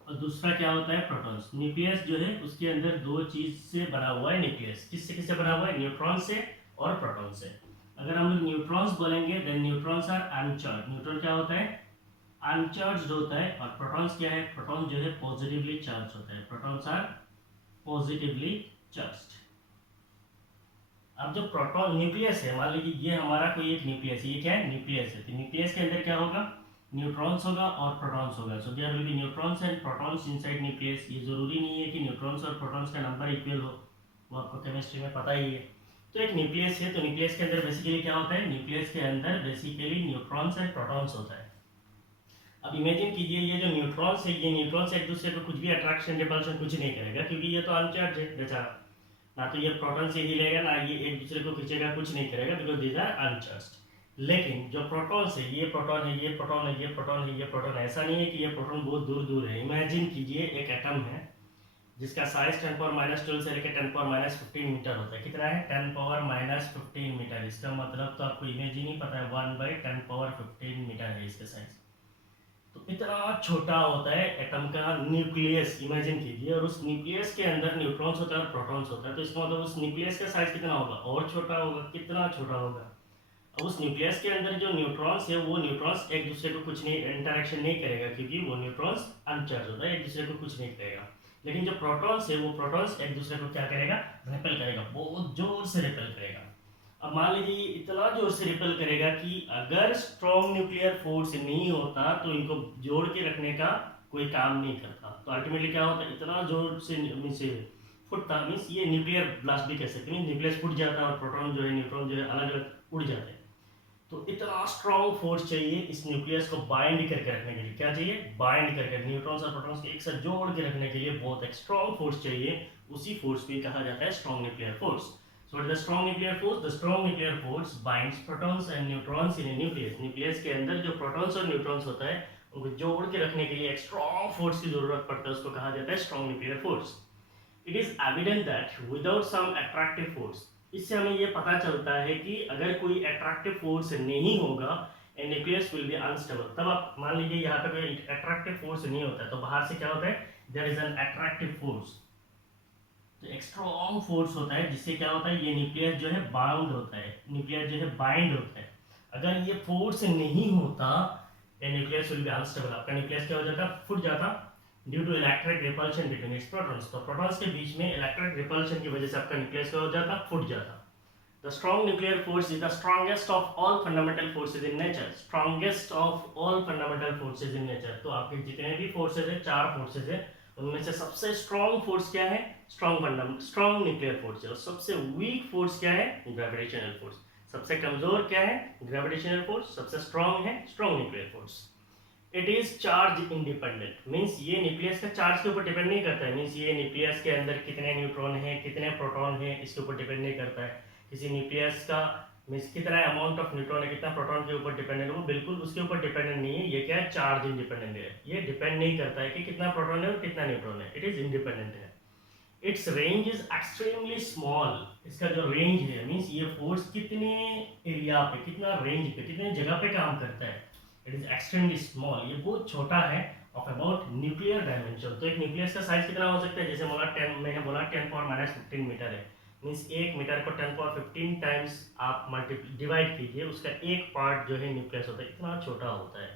और दूसरा क्या होता है? प्रोटॉन्स। न्यूक्लियस जो है उसके अंदर दो चीज से बना हुआ है। न्यूक्लियस किससे किससे बना हुआ है? न्यूट्रॉन से और प्रोटॉन से। अगर हम लोग न्यूट्रॉन्स बोलेंगे then neutrons are uncharge. Neutron क्या होता है? अनचार्ज होता है। और प्रोटॉन्स क्या है? प्रोटॉन जो है पॉजिटिवली चार्ज होता है। Protons are positively charged. अब जो प्रोटॉन न्यूक्लियस है, मान लीजिए ये हमारा कोई एक न्यूक्लियस है, ये क्या है? न्यूक्लियस है। तो न्यूक्लियस के अंदर क्या होगा? न्यूट्रॉन्स होगा और प्रोटॉन्स होगा। So there will be neutrons and protons inside nucleus. ये जरूरी नहीं है कि न्यूट्रॉन्स और प्रोटॉन्स का नंबर इक्वल हो, वो आपको केमिस्ट्री में पता ही है। तो एक न्यूक्लियस है, तो न्यूक्लियस के अंदर बेसिकली क्या होता है? न्यूक्लियस के अंदर बेसिकली न्यूट्रॉन्स एंड प्रोटॉन्स होता है। अब इमेजिन कीजिए ये जो न्यूट्रॉन्स है, ये न्यूट्रॉन्स एक दूसरे को कुछ भी अट्रैक्शन रिपल्शन कुछ नहीं करेगा, क्योंकि ये तो अनचार्ज है बेचारा। ना तो ये प्रोटॉन से हिलेगा, ना ये एक दूसरे को खींचेगा, कुछ नहीं करेगा, बिकॉज दीज आर अनचार्ज्ड। लेकिन जो प्रोटॉन्स है, ये प्रोटॉन है, ये प्रोटॉन है, ये प्रोटॉन है, ये प्रोटॉन है। ऐसा नहीं है कि ये प्रोटॉन बहुत दूर दूर है। इमेजिन कीजिए एक एटम है जिसका साइज 10 पावर -12 से लेकर 10 पावर -15 मीटर होता है। कितना है? 10 पावर -15 मीटर। इसका मतलब तो आपको इमेजिन ही पता है, 1/10 पावर 15 मीटर है इसका साइज। तो इतना छोटा होता है एटम का न्यूक्लियस, इमेजिन कीजिए। और उस न्यूक्लियस के अंदर न्यूट्रॉन्स होता है और प्रोटॉन्स होता है। तो इसका मतलब उस न्यूक्लियस का साइज कितना होगा? और छोटा होगा। कितना छोटा होगा? अब उस न्यूक्लियस के अंदर जो न्यूट्रॉन्स है, वो न्यूट्रॉन्स एक दूसरे को कुछ नहीं इंटरेक्शन नहीं करेगा, क्योंकि वो न्यूट्रॉन्स अनचार्ज होता है, एक दूसरे को कुछ नहीं करेगा। लेकिन जो प्रोटॉन्स है, वो प्रोटॉन्स एक दूसरे को क्या करेगा? रिपेल करेगा, बहुत जोर से रिपेल करेगा। अब मान लीजिए इतना जोर से रिपेल करेगा कि अगर स्ट्रॉन्ग न्यूक्लियर फोर्स नहीं होता तो इनको जोड़ के रखने का कोई काम नहीं करता। तो अल्टीमेटली क्या होता है? इतना जोर से फुटता, मीन्स ये न्यूक्लियर ब्लास्ट भी कह सकते हैं। न्यूक्लियस फुट जाता है और प्रोटॉन जो है, न्यूट्रॉन जो है, अलग अलग उड़ जाते हैं। तो इतना स्ट्रॉन्ग फोर्स चाहिए इस न्यूक्लियस को बाइंड करके रखने के लिए। क्या चाहिए? बाइंड करके, न्यूट्रॉन्स और प्रोटॉन्स को एक साथ जोड़ के रखने के लिए बहुत एक स्ट्रॉन्ग फोर्स चाहिए। उसी फोर्स को कहा जाता है strong nuclear force. So what is the strong nuclear force? The strong nuclear force binds protons and neutrons in a nucleus. Nucleus के अंदर जो प्रोटॉन्स और न्यूट्रॉन्स होता है उनको जोड़ के रखने के लिए एक स्ट्रॉन्ग फोर्स की जरूरत पड़ता है, उसको कहा जाता है strong nuclear force. It is evident that without some attractive force, इससे हमें ये पता चलता है कि अगर कोई अट्रैक्टिव फोर्स नहीं होगा, ए न्यूक्लियस विल बी अनस्टेबल। तब आप मान लीजिए यहाँ पे कोई अट्रैक्टिव फोर्स नहीं होता है, तो बाहर से क्या होता है? There is an attractive force. तो एक स्ट्रॉन्ग फोर्स होता है जिससे क्या होता है, ये न्यूक्लियस जो है बाउंड होता है, न्यूक्लियस जो है बाइंड होता है। अगर ये फोर्स नहीं होता, ये न्यूक्लियस विल बी अनस्टेबल, आपका न्यूक्लियस क्या हो जाता, फूट जाता due to electric repulsion between its protons. तो प्रोटॉन्स के बीच में इलेक्ट्रिक रिपल्शन की वजह से आपका न्यूक्लियस क्या हो जाता, फूट जाता। The strong nuclear force is the strongest of all fundamental forces in nature. Strongest of all fundamental forces in nature. तो आपके जितने भी फोर्सेज है, 4 फोर्सेज है, उनमें से सबसे स्ट्रॉन्ग फोर्स क्या है, स्ट्रॉन्ग न्यूक्लियर फोर्स है। और सबसे वीक फोर्स क्या है, ग्रेविटेशनल फोर्स। सबसे कमजोर क्या है, ग्रेविटेशनल फोर्स। सबसे स्ट्रॉन्ग है strong nuclear force. It is charge independent, means ये न्यूक्लियस का चार्ज के ऊपर डिपेंड नहीं करता है। मीन्स ये न्यूक्लियस के अंदर कितने न्यूट्रॉन है, कितने प्रोटॉन है, इसके ऊपर डिपेंड नहीं करता है। किसी न्यूक्लियस का मीन्स कितना अमाउंट ऑफ न्यूट्रॉन है, कितना प्रोटॉन के ऊपर डिपेंडेंट है, वो बिल्कुल उसके ऊपर डिपेंडेंट नहीं है। ये क्या है, चार्ज इंडिपेंडेंट है। ये डिपेंड नहीं करता है कि कितना प्रोटॉन है और कितना न्यूट्रॉन है, इट इज इंडिपेंडेंट है। It's range is extremely small, इसका जो रेंज है मीन्स ये फोर्स कितने एरिया पे, कितना रेंज पे, कितने जगह पे काम करता है, इट इज एक्सट्रीमली स्मॉल, ये बहुत छोटा है, ऑफ अबाउट न्यूक्लियर डायमेंशन। तो एक न्यूक्लियस का साइज कितना हो सकता है, जैसे बोला 10, मैंने बोला 10⁻⁻15 मीटर है, मीन्स 1 मीटर को 10⁻15 टाइम्स आप डिवाइड कीजिए, उसका एक पार्ट जो है न्यूक्लियस होता है, इतना छोटा होता है।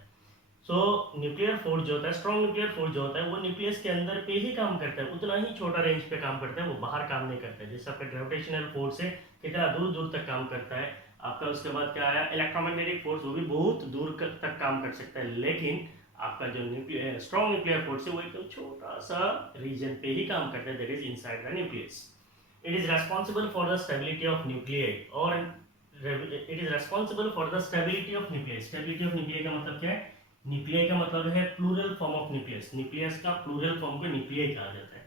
सो न्यूक्लियर फोर्स जो होता है, स्ट्रॉन्ग न्यूक्लियर फोर्स जो होता है, वो न्यूक्लियस के अंदर पे ही काम करता है, उतना ही छोटा रेंज पे काम करता है, वो बाहर काम नहीं करता है। जैसे आपका ग्रेविटेशनल फोर्स है, कितना दूर दूर तक काम करता है आपका। उसके बाद क्या आया, इलेक्ट्रोमैग्नेटिक फोर्स, वो भी बहुत दूर तक काम कर सकता है। लेकिन आपका जो न्यूक्लियर स्ट्रॉन्ग न्यूक्लियर फोर्स है, वो एकदम छोटा सा रीजन पे ही काम करता है, that is inside the nucleus. It is responsible for the stability of nucleus, और it is responsible for the stability of nucleus. Stability of nucleus का मतलब क्या है, न्यूक्लियर का मतलब है plural form of nucleus, nucleus का प्लूरल फॉर्म को न्यूक्लियर कहा जाता है।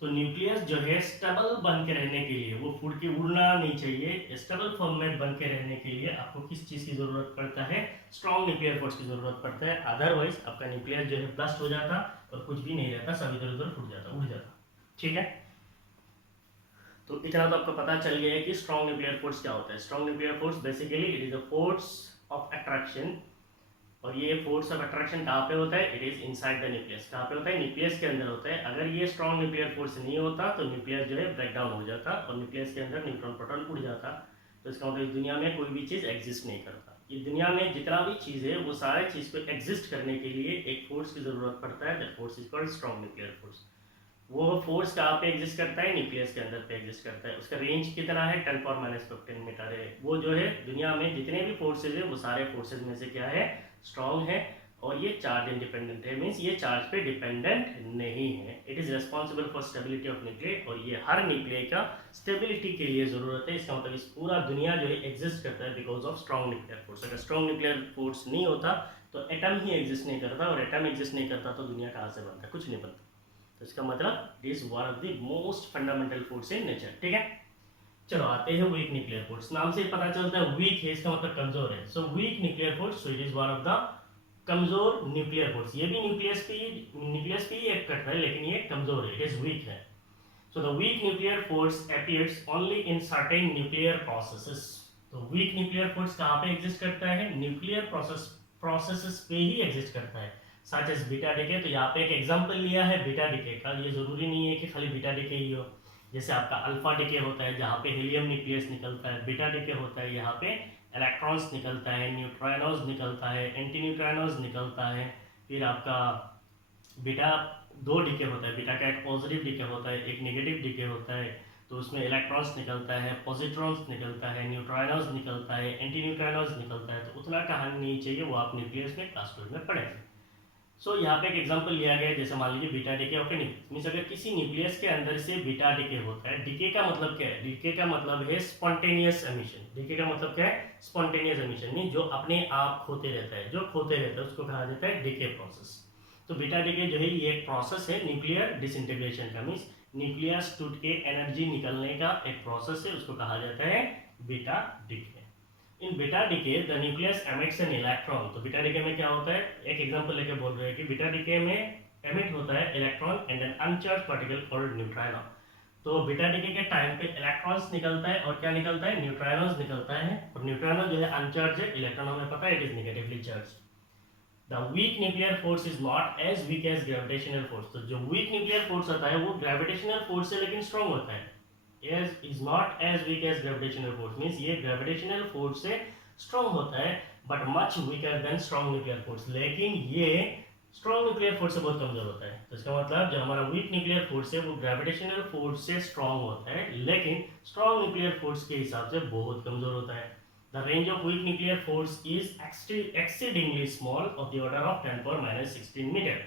तो न्यूक्लियस जो है स्टेबल बन के रहने के लिए, वो फूट के उड़ना नहीं चाहिए, स्टेबल फॉर्म में बन के रहने के लिए आपको किस चीज की जरूरत पड़ता है, स्ट्रॉन्ग न्यूक्लियर फोर्स की जरूरत पड़ता है। अदरवाइज आपका न्यूक्लियस जो है ब्लास्ट हो जाता और कुछ भी नहीं रहता, सब इधर उधर फूट जाता, उड़ जाता। ठीक है, तो इतना तो आपको पता चल गया है कि स्ट्रॉन्ग न्यूक्लियर फोर्स क्या होता है। Strong nuclear force basically it is a force of attraction, और ये फोर्स ऑफ अट्रैक्शन कहाँ पे होता है, it is inside the nucleus. कहाँ पे होता है, न्यूक्लियस के अंदर होता है। अगर ये स्ट्रॉन्ग न्यूक्लियर फोर्स नहीं होता तो न्यूक्लियस जो है ब्रेक डाउन हो जाता और न्यूक्लियस के अंदर न्यूट्रॉन प्रोटॉन उड़ जाता। तो इसका मतलब इस दुनिया में कोई भी चीज़ एग्जिस्ट नहीं करता। ये दुनिया में जितना भी चीज़ है, वो सारे चीज़ को एग्जिस्ट करने के लिए एक फोर्स की जरूरत पड़ता है, that force is called strong nuclear force. वो फोर्स कहाँ पे एग्जिस्ट करता है, न्यूक्लियस के अंदर पे एग्जिस्ट करता है। उसका रेंज कितना है, 10⁻⁻15 मीटर है। वो जो है दुनिया में जितने भी फोर्सेज है, वो सारे फोर्सेज में से क्या है, स्ट्रॉन्ग है, और ये चार्ज इंडिपेंडेंट है, मीन्स ये चार्ज पे डिपेंडेंट नहीं है। It is responsible for stability of nuclear, और ये हर न्यूक्लियर का स्टेबिलिटी के लिए जरूरत है। इसका मतलब इस पूरा दुनिया जो है एग्जिस्ट करता है because of strong nuclear force. अगर स्ट्रॉन्ग न्यूक्लियर फोर्स नहीं होता तो एटम ही एग्जिस्ट नहीं करता, और एटम एग्जिस्ट नहीं करता तो दुनिया कहाँ से बनता, कुछ नहीं बनता। तो इसका मतलब it is one of the most fundamental force in nature. ठीक है, चलो आते हैं वीक न्यूक्लियर फोर्स। नाम से पता चलता है वीक है, इसका मतलब कमजोर है। So weak nuclear force, so it is one of the कमजोर न्यूक्लियर फोर्स। ये भी न्यूक्लियस पे ही एक्ट करता है, लेकिन ये कमजोर है, इट इज वीक है। So the weak nuclear force appears only in certain nuclear processes. तो वीक न्यूक्लियर फोर्स कहाँ पे एग्जिस्ट करता है, न्यूक्लियर प्रोसेसेस पे ही एग्जिस्ट करता है, सच एज बीटा डिके। तो यहाँ पे एक एग्जांपल लिया है बीटा डिके का। ये जरूरी नहीं है कि खाली बीटा डिके ही हो। जैसे आपका अल्फा डिके होता है जहाँ पे हीलियम न्यूक्लियस निकलता है, बीटा डिके होता है यहाँ पे इलेक्ट्रॉन्स निकलता है, न्यूट्रिनोज निकलता है, एंटी न्यूट्रिनोज निकलता है। फिर आपका बीटा 2 डिके होता है, बीटा का एक पॉजिटिव डिके होता है, एक नेगेटिव डिके होता है। तो उसमें इलेक्ट्रॉन्स निकलता है, पॉजिट्रॉन्स निकलता है, न्यूट्रिनोज निकलता है, एंटी न्यूट्रिनोज निकलता है। तो उतना कहानी नहीं चाहिए, वो आप न्यूक्लियस में क्लास 12 में पढ़ेंगे। सो यहाँ पे एक एग्जांपल लिया गया है, जैसे मान लीजिए बीटा डिके। ओके, मीन्स अगर किसी न्यूक्लियस के अंदर से बीटा डिके होता है, डिके का मतलब क्या है, डिके का मतलब है स्पॉन्टेनियस एमिशन। डिके का मतलब क्या है, स्पॉन्टेनियस एमिशन, मीन जो अपने आप खोते रहता है, जो खोते रहता है उसको कहा जाता है डिके प्रोसेस। तो बीटा डिके जो है ये एक प्रोसेस है न्यूक्लियर डिसइंटीग्रेशन का, मीन्स न्यूक्लियस टूट के एनर्जी निकलने का एक प्रोसेस है, उसको कहा जाता है beta decay. In beta decay the nucleus emits an electron. तो बीटा डिके में क्या होता है, एक एग्जांपल लेके बोल रहे हैं कि बीटा डिके में एमिट होता है electron and an uncharge particle called neutrino. तो बीटा डिके के टाइम पे इलेक्ट्रॉन्स निकलता है और क्या निकलता है, न्यूट्रिनोज निकलता है। और न्यूट्रिनो जो है अनचार्ज है, इलेक्ट्रॉन हमें पता है it is negatively charge. The the weak nuclear force is not as weak as gravitational force. तो जो वीक न्यूक्लियर फोर्स होता है वो ग्रेविटेशनल फोर्स से लेकिन स्ट्रॉन्ग होता है। Is not as weak as gravitational force means ये ग्रेविटेशनल फोर्स से स्ट्रॉन्ग होता है but much weaker than strong nuclear force, लेकिन ये स्ट्रॉन्ग न्यूक्लियर फोर्स से बहुत कमजोर होता है। तो इसका मतलब जो हमारा वीक न्यूक्लियर फोर्स है वो ग्रेविटेशनल फोर्स से स्ट्रॉन्ग होता है लेकिन स्ट्रॉन्ग न्यूक्लियर फोर्स के हिसाब से बहुत कमजोर होता है। The range of weak nuclear force is exceedingly small of the order of 10 power minus 16 metre.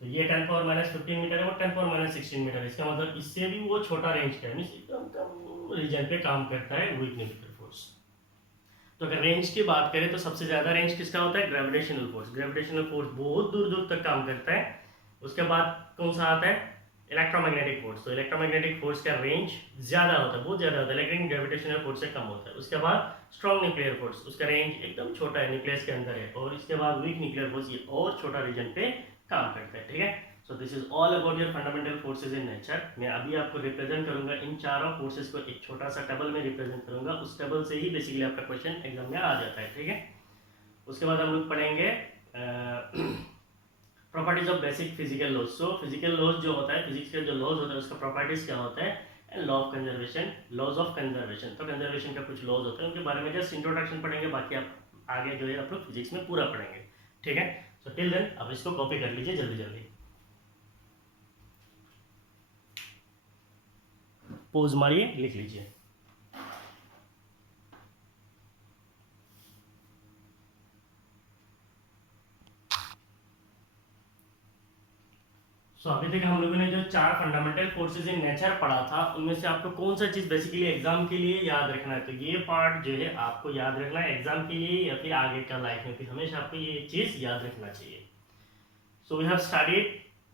तो ये 10 power minus 15 मीटर है, वो 10 power minus 16 मीटर है। इसका मतलब इससे भी वो छोटा रेंज का है, मीन्स एकदम कम रीजन पे काम करता है वीक न्यूक्लियर फोर्स। तो अगर रेंज की बात करें तो सबसे ज़्यादा रेंज किसका होता है? Gravitational force. ग्रेविटेशनल फोर्स बहुत दूर दूर तक काम करता है। उसके बाद कौन सा आता है? Electromagnetic force. तो इलेक्ट्रोमैग्नेटिक फोर्स का रेंज ज़्यादा होता है, बहुत ज़्यादा होता है, लेकिन ग्रेविटेशनल फोर्स से कम होता है। उसके बाद स्ट्रॉन्ग न्यूक्लियर फोर्स, उसका रेंज एकदम छोटा है, न्यूक्लियस के अंदर है। और इसके बाद वीक न्यूक्लियर फोर्स, ये और छोटा रीजन पे काम करता है। ठीक है, so this is all about your fundamental forces in nature. मैं अभी आपको रिप्रेजेंट करूंगा इन चारों फोर्सेज को, एक छोटा सा टेबल में रिप्रेजेंट करूंगा। उस टेबल से ही बेसिकली आपका क्वेश्चन एग्जाम में आ जाता है। ठीक है, उसके बाद हम लोग पढ़ेंगे properties of basic physical laws. So physical laws जो होता है, फिजिक्स के जो लॉज होता है उसका प्रॉपर्टीज क्या होता है, and law of conservation, laws of conservation. तो कंजर्वेशन का कुछ लॉज होते हैं, उनके बारे में जस्ट इंट्रोडक्शन पढ़ेंगे, बाकी आप आगे जो है आप लोग फिजिक्स में पूरा पढ़ेंगे। ठीक है, सो टिल देन आप इसको कॉपी कर लीजिए जल्दी जल्दी, पोज मारिए, लिख लीजिए। सो अभी तक हम लोगों ने जो चार फंडामेंटल फोर्सेज इन नेचर पढ़ा था, उनमें से आपको कौन सा चीज बेसिकली एग्जाम के लिए याद रखना है? तो ये पार्ट जो है आपको याद रखना है एग्जाम के लिए या फिर आगे का लाइफ में, फिर हमेशा आपको ये चीज याद रखना चाहिए। So we have studied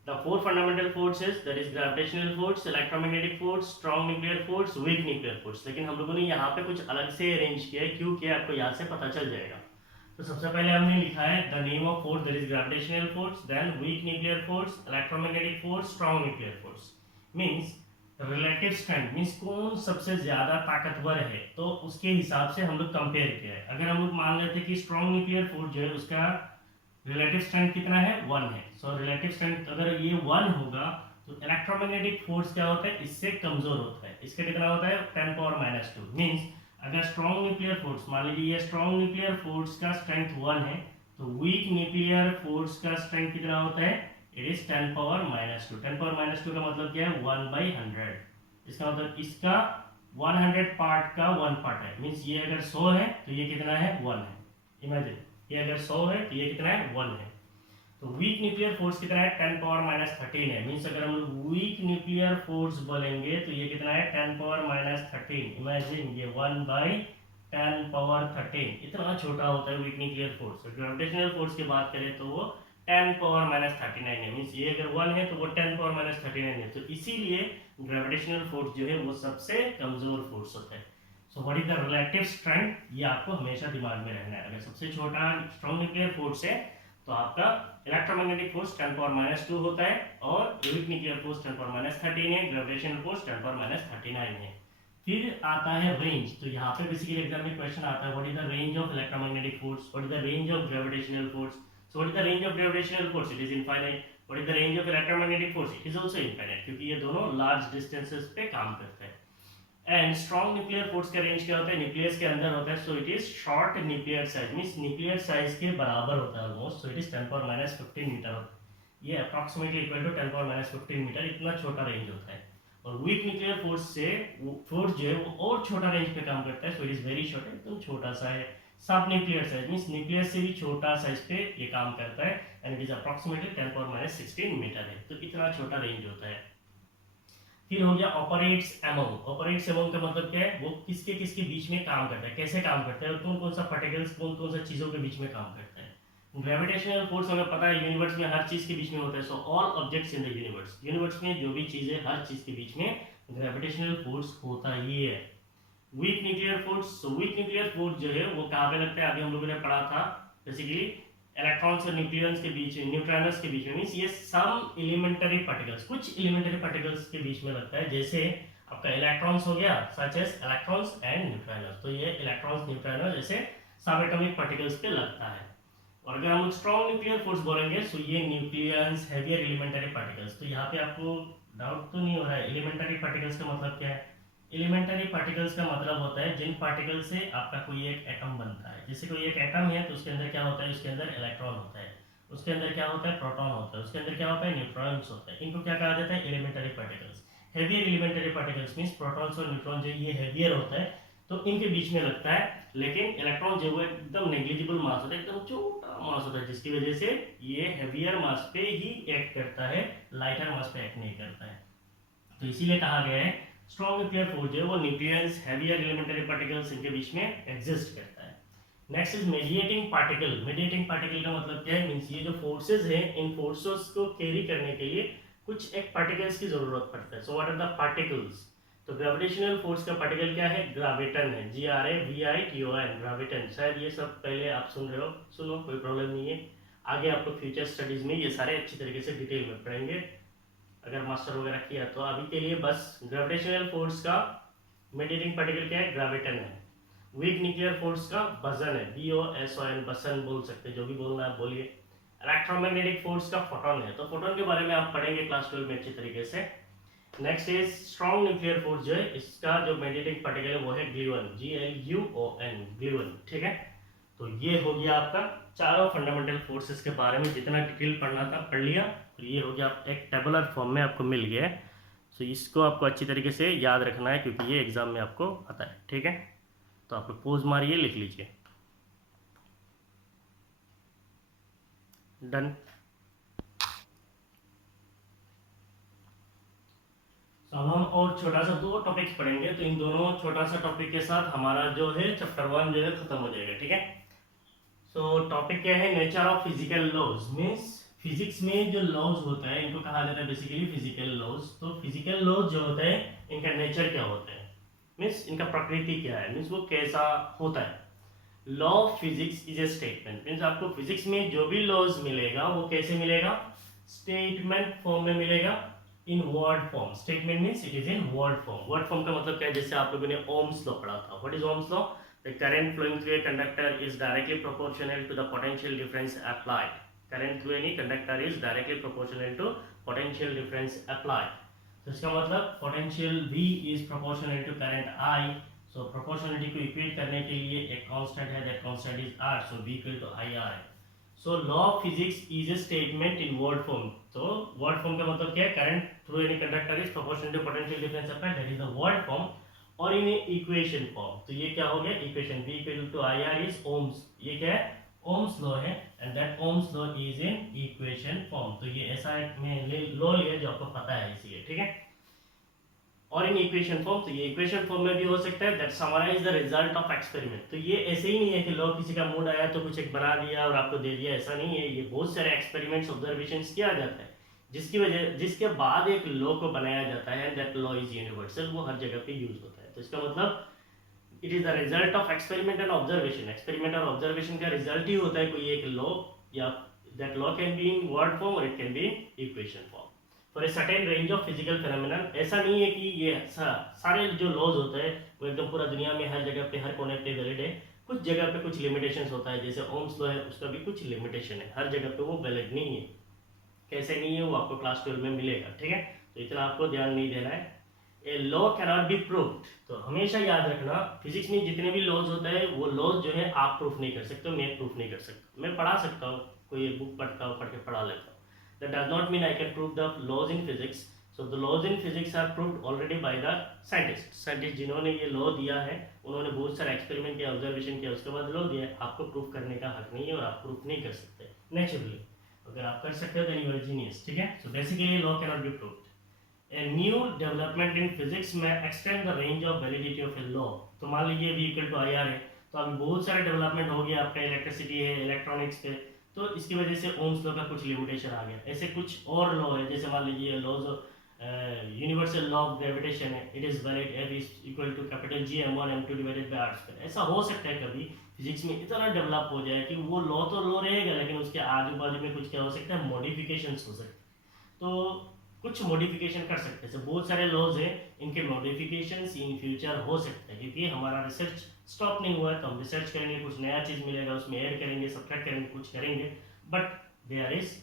the four fundamental forces, that is gravitational force, electromagnetic force, strong nuclear force, weak nuclear force. लेकिन हम लोगों ने यहाँ पे कुछ अलग से अरेंज किया है, क्यों किया आपको यहाँ से पता चल जाएगा। तो सबसे पहले हमने लिखा है the name of force, that is gravitational force, then weak nuclear force, electromagnetic force, strong nuclear force. Means relative strength, means कौन सबसे ज्यादा ताकतवर है, तो उसके हिसाब से हम लोग कंपेयर किया है। अगर हम लोग मान लेते कि स्ट्रॉन्ग न्यूक्लियर फोर्स जो है उसका रिलेटिव स्ट्रेंथ कितना है? 1 है। सो रिलेटिव स्ट्रेंथ अगर ये 1 होगा तो इलेक्ट्रोमैग्नेटिक फोर्स क्या होता है? इससे कमजोर होता है। इसका कितना होता है? 10 पावर माइनस 2। मींस अगर स्ट्रॉन्ग न्यूक्लियर फोर्स, मान लीजिए ये स्ट्रॉन्ग न्यूक्लियर फोर्स का स्ट्रेंथ 1 है, तो वीक न्यूक्लियर फोर्स का स्ट्रेंथ कितना होता है? It is 10 power minus 2। 10 power minus 2 का मतलब क्या है? 1/100। इसका मतलब इसका 100 पार्ट का 1 पार्ट है। मीन्स ये अगर 100 है तो ये कितना है? 1 है। इमेजिन, ये अगर 100 है तो ये कितना है? 1 है। तो वीक न्यूक्लियर फोर्स कितना है? 10 पावर माइनस 13 है। मीन्स अगर हम लोग वीक न्यूक्लियर फोर्स बोलेंगे तो ये कितना है? 10 पावर माइनस 13। इमेजिन ये 1/10 पावर 13, इतना छोटा होता है week nuclear force. Gravitational force की बात करें तो वो 10 पावर माइनस 39 है। मीन्स ये अगर 1 है तो वो 10 पावर माइनस 39 है। तो इसीलिए ग्रेविटेशनल फोर्स जो है वो सबसे कमजोर फोर्स होता है। So what is the relative strength, ये आपको हमेशा दिमाग में रहना है। अगर सबसे छोटा स्ट्रॉन्ग न्यूक्लियर फोर्स है तो आपका इलेक्ट्रोमैग्नेटिक फोर्स 10 पावर माइनस 2 होता है, और week nuclear force 10 power minus 13 है, ग्रेविटेशनल फोर्स 10 पावर माइनस 39 है। फिर आता है रेंज। तो यहाँ पे बेसिकली एग्जाम में क्वेश्चन आता है what is the range of electromagnetic force, what is the range of gravitational force. So what is the range of gravitational force? It is infinite. What is the range of electromagnetic force? It is also infinite, क्योंकि ये दोनों लार्ज डिस्टेंसेस पे काम करते हैं। एंड स्ट्रॉन्ग न्यूक्लियर फोर्स का रेंज क्या होता है? न्यूक्लियस के अंदर होता है। सो it is short nuclear size, means nuclear size के बराबर होता है almost. So it is 10 power minus 15 metre. ये approximately equal to 10 power minus 15 metre, इतना छोटा रेंज होता है। और वीक न्यूक्लियर फोर्स से वो फोर्स जो है वो और छोटा रेंज पे काम करता है। सो इट इज वेरी शॉर्ट, एकदम छोटा सा है। सब न्यूक्लियर साइज, मींस न्यूक्लियस से भी छोटा साइज पे ये काम करता है, and it is approximately 10 power minus 16 metre है। तो इतना छोटा रेंज होता है। फिर हो गया ऑपरेट्स अमंग। ऑपरेट्स अमंग का मतलब क्या है? वो किसके किसके बीच में काम करता है, कैसे काम करता है, और कौन कौन सा पार्टिकल्स, कौन कौन सा चीजों के बीच में काम करता है। ग्रेविटेशनल फोर्स हमें पता है यूनिवर्स में हर चीज के बीच में होता है। So all objects in the universe, universe में जो भी चीज है हर चीज के बीच में ग्रेविटेशनल फोर्स होता ही है। Week nuclear force, so weak nuclear force जो है वो कहाँ पे लगता है? अभी हम लोगों ने पढ़ा था बेसिकली इलेक्ट्रॉन्स और न्यूक्लियंस के बीच में, न्यूट्रॉन्स के बीच में, मींस ये सम एलिमेंटरी पार्टिकल्स, कुछ एलिमेंटरी पार्टिकल्स के बीच में लगता है। जैसे आपका इलेक्ट्रॉन्स हो गया, such as electrons and neutrons. तो ये इलेक्ट्रॉन्स न्यूट्रॉन्स जैसे सब एटॉमिक पार्टिकल्स पे लगता है। और अगर हम स्ट्रॉन्ग न्यूक्लियर फोर्स बोलेंगे तो ये न्यूक्लियस हैवियर एलिमेंटरी पार्टिकल्स। तो यहाँ पे आपको डाउट तो नहीं हो रहा है एलिमेंटरी पार्टिकल्स का मतलब क्या है? एलिमेंटरी पार्टिकल्स का मतलब होता है जिन पार्टिकल से आपका कोई एक एटम बनता है। जैसे कोई एक एटम है तो उसके अंदर क्या होता है? उसके अंदर इलेक्ट्रॉन होता है, उसके अंदर क्या होता है? प्रोटॉन होता है, उसके अंदर क्या होता है? न्यूट्रॉन्स होता है। इनको क्या कहा जाता है? Elementary particles. Heavier elementary particles means protons और न्यूट्रॉन जो ये हेवियर होता है तो इनके बीच में लगता है, लेकिन इलेक्ट्रॉन जो है एकदम नेग्लिजिबल मास होता है, एकदम छोटा मास होता है, जिसकी वजह से ये हेवियर मास पे ही एक्ट करता है, लाइटर मास पे एक्ट नहीं करता है। तो इसीलिए कहा गया है स्ट्रॉन्ग न्यूक्लियर फोर्स जो है वो न्यूक्लियस हैवियर एलिमेंटरी पार्टिकल्स इनके बीच में एग्जिस्ट करता है। Next is mediating particle. Mediating particle का मतलब क्या है? मींस ये जो फोर्सेस हैं इन फोर्सेस को कैरी करने के लिए कुछ एक पार्टिकल्स की जरूरत पड़ता है। So what are the particles? तो ग्रेविटेशनल फोर्स का पार्टिकल क्या है? ग्रेविटन है, GravitON, ग्रेविटन। शायद ये सब पहले आप सुन रहे हो, सुनो, कोई प्रॉब्लम नहीं है। आगे आपको फ्यूचर स्टडीज में ये सारे अच्छी तरीके से डिटेल में पढ़ेंगे अगर मास्टर वगैरह किया तो। अभी के लिए बस ग्रेविटेशनल फोर्स का मेडिएटिंग पार्टिकल क्या है? ग्रेविटन है। वीक न्यूक्लियर फोर्स का बसन है, BOSON, बसन बोल सकते हैं, जो भी बोलना है बोलिए। इलेक्ट्रोमैग्नेटिक फोर्स का फोटोन है। तो फोटोन के बारे में आप पढ़ेंगे क्लास 12 में अच्छी तरीके से। Next is strong nuclear force जो है इसका जो मेडिएटिंग पार्टिकल है वो है ग्लूऑन, GLUON, ग्लूऑन। ठीक है, तो ये हो गया आपका चारों फंडामेंटल फोर्सेस के बारे में जितना डिटेल पढ़ना था पढ़ लिया। तो ये हो गया आप एक टेबुलर फॉर्म में आपको मिल गया है। तो इसको आपको अच्छी तरीके से याद रखना है क्योंकि ये एग्जाम में आपको आता है। ठीक है, तो आप लोग पोज मारिए, लिख लीजिए। डन। तो अब हम और छोटा सा 2 टॉपिक्स पढ़ेंगे। तो इन दोनों छोटा सा टॉपिक के साथ हमारा जो है चैप्टर 1 जो है खत्म हो जाएगा। ठीक है, सो टॉपिक क्या है? Nature of physical laws. Means physics में जो लॉज होता है इनको कहा जाता है बेसिकली फिजिकल लॉज। तो फिजिकल लॉज जो होता है इनका नेचर क्या होता है, मीन्स इनका प्रकृति क्या है, मीन्स वो कैसा होता है। Law of physics is a statement. Means आपको फिजिक्स में जो भी लॉज मिलेगा वो कैसे मिलेगा? स्टेटमेंट फॉर्म में मिलेगा, in word form. Statement means it is in word form. Word form का मतलब क्या है? जैसे आप लोगों ने ओम्स लॉ पढ़ा था। What is Ohm's law? The current flowing through a conductor is directly proportional to the potential difference applied. Current through any conductor is directly proportional to potential difference applied. तो इसका मतलब potential V is proportional to current I. So proportionality को equate करने के लिए एक constant है, that constant is R. So V equal to IR है। So law of physics is a statement in word form. तो word form का मतलब क्या है? Current through any conductor is proportional to potential difference applied. That is the word form. और इन इक्वेशन फॉर्म। तो ये क्या हो गया? Equation V equal to IR is Ohm's. ये क्या है? ओम्स लॉ है, and that Ohm's law is in equation form. तो ये ऐसा एक में लॉ लिया जो आपको पता है इसलिए। ठीक है, और इन इक्वेशन फॉर्म। तो ये इक्वेशन फॉर्म में भी हो सकता है that summarise the result of experiment. तो ये ऐसे ही नहीं है कि लॉ किसी का मूड आया तो कुछ एक बना दिया और आपको दे दिया, ऐसा नहीं है। ये बहुत सारे एक्सपेरिमेंट्स ऑब्जर्वेशंस किया जाता है जिसके बाद एक लॉ को बनाया जाता है। दैट लॉ इज यूनिवर्सल, वो हर जगह पे यूज होता है। तो इसका मतलब it is the result of experiment and observation. Experiment और ऑब्जर्वेशन का रिजल्ट ही होता है कोई एक लॉ, या that law can be in word form और it can be in equation form for a certain range of physical phenomenon. ऐसा नहीं है कि ये सारे जो लॉज होते हैं वो एकदम पूरा दुनिया में हर जगह पे हर कोने पे वैलिड है। कुछ जगह पे कुछ लिमिटेशंस होता है, जैसे ओम्स लॉ है उसका भी कुछ लिमिटेशन है, हर जगह पे वो वैलिड नहीं है। कैसे नहीं है वो आपको क्लास 12 में मिलेगा। ठीक है, तो इतना आपको ध्यान नहीं देना है। A law cannot be proved. तो हमेशा याद रखना फिजिक्स में जितने भी लॉज होता है वो लॉज जो है आप प्रूफ नहीं कर सकते, मैं प्रूफ नहीं कर सकता। मैं पढ़ा सकता हूँ, कोई एक बुक पढ़ता हूँ, पढ़ के पढ़ा लेता हूँ। That does not mean I can prove the laws in physics. So the laws in physics are proved already by the scientists. Scientists जिन्होंने ये लॉ दिया है उन्होंने बहुत सारा एक्सपेरिमेंट किया, ऑब्जर्वेशन किया, उसके बाद लॉ दिया है। आपको प्रूफ करने का हक नहीं है और आप प्रूफ नहीं कर सकते नेचुरली। अगर आप कर सकते हो then you are genius। ठीक है, so basically law cannot be proved. A new development in physics may extend the range of validity of a law. तो मान लीजिए V equal to IR है, तो अभी बहुत सारे डेवलपमेंट हो गया, आपका इलेक्ट्रिसिटी है, इलेक्ट्रॉनिक्स पे, तो इसकी वजह से ओम्स लॉ का कुछ लिमिटेशन आ गया। ऐसे कुछ और लॉ है, जैसे मान लीजिए laws universal law of gravitation है, it is valid F is equal to capital G m1 m2 divided by r square. ऐसा हो सकता है कभी फिजिक्स में इतना डेवलप हो जाए कि वो लॉ तो लॉ रहेगा लेकिन उसके आजू बाजू में कुछ क्या हो सकता है, मॉडिफिकेशंस हो सकते हैं। तो कुछ मॉडिफिकेशन कर सकते हैं। बहुत सारे लॉज हैं, इनके मॉडिफिकेशंस इन फ्यूचर हो सकते हैं, क्योंकि हमारा रिसर्च स्टॉप नहीं हुआ है। तो हम रिसर्च करेंगे, कुछ नया चीज़ मिलेगा, उसमें ऐड करेंगे, सब्ट्रैक्ट करेंगे, कुछ करेंगे, but there is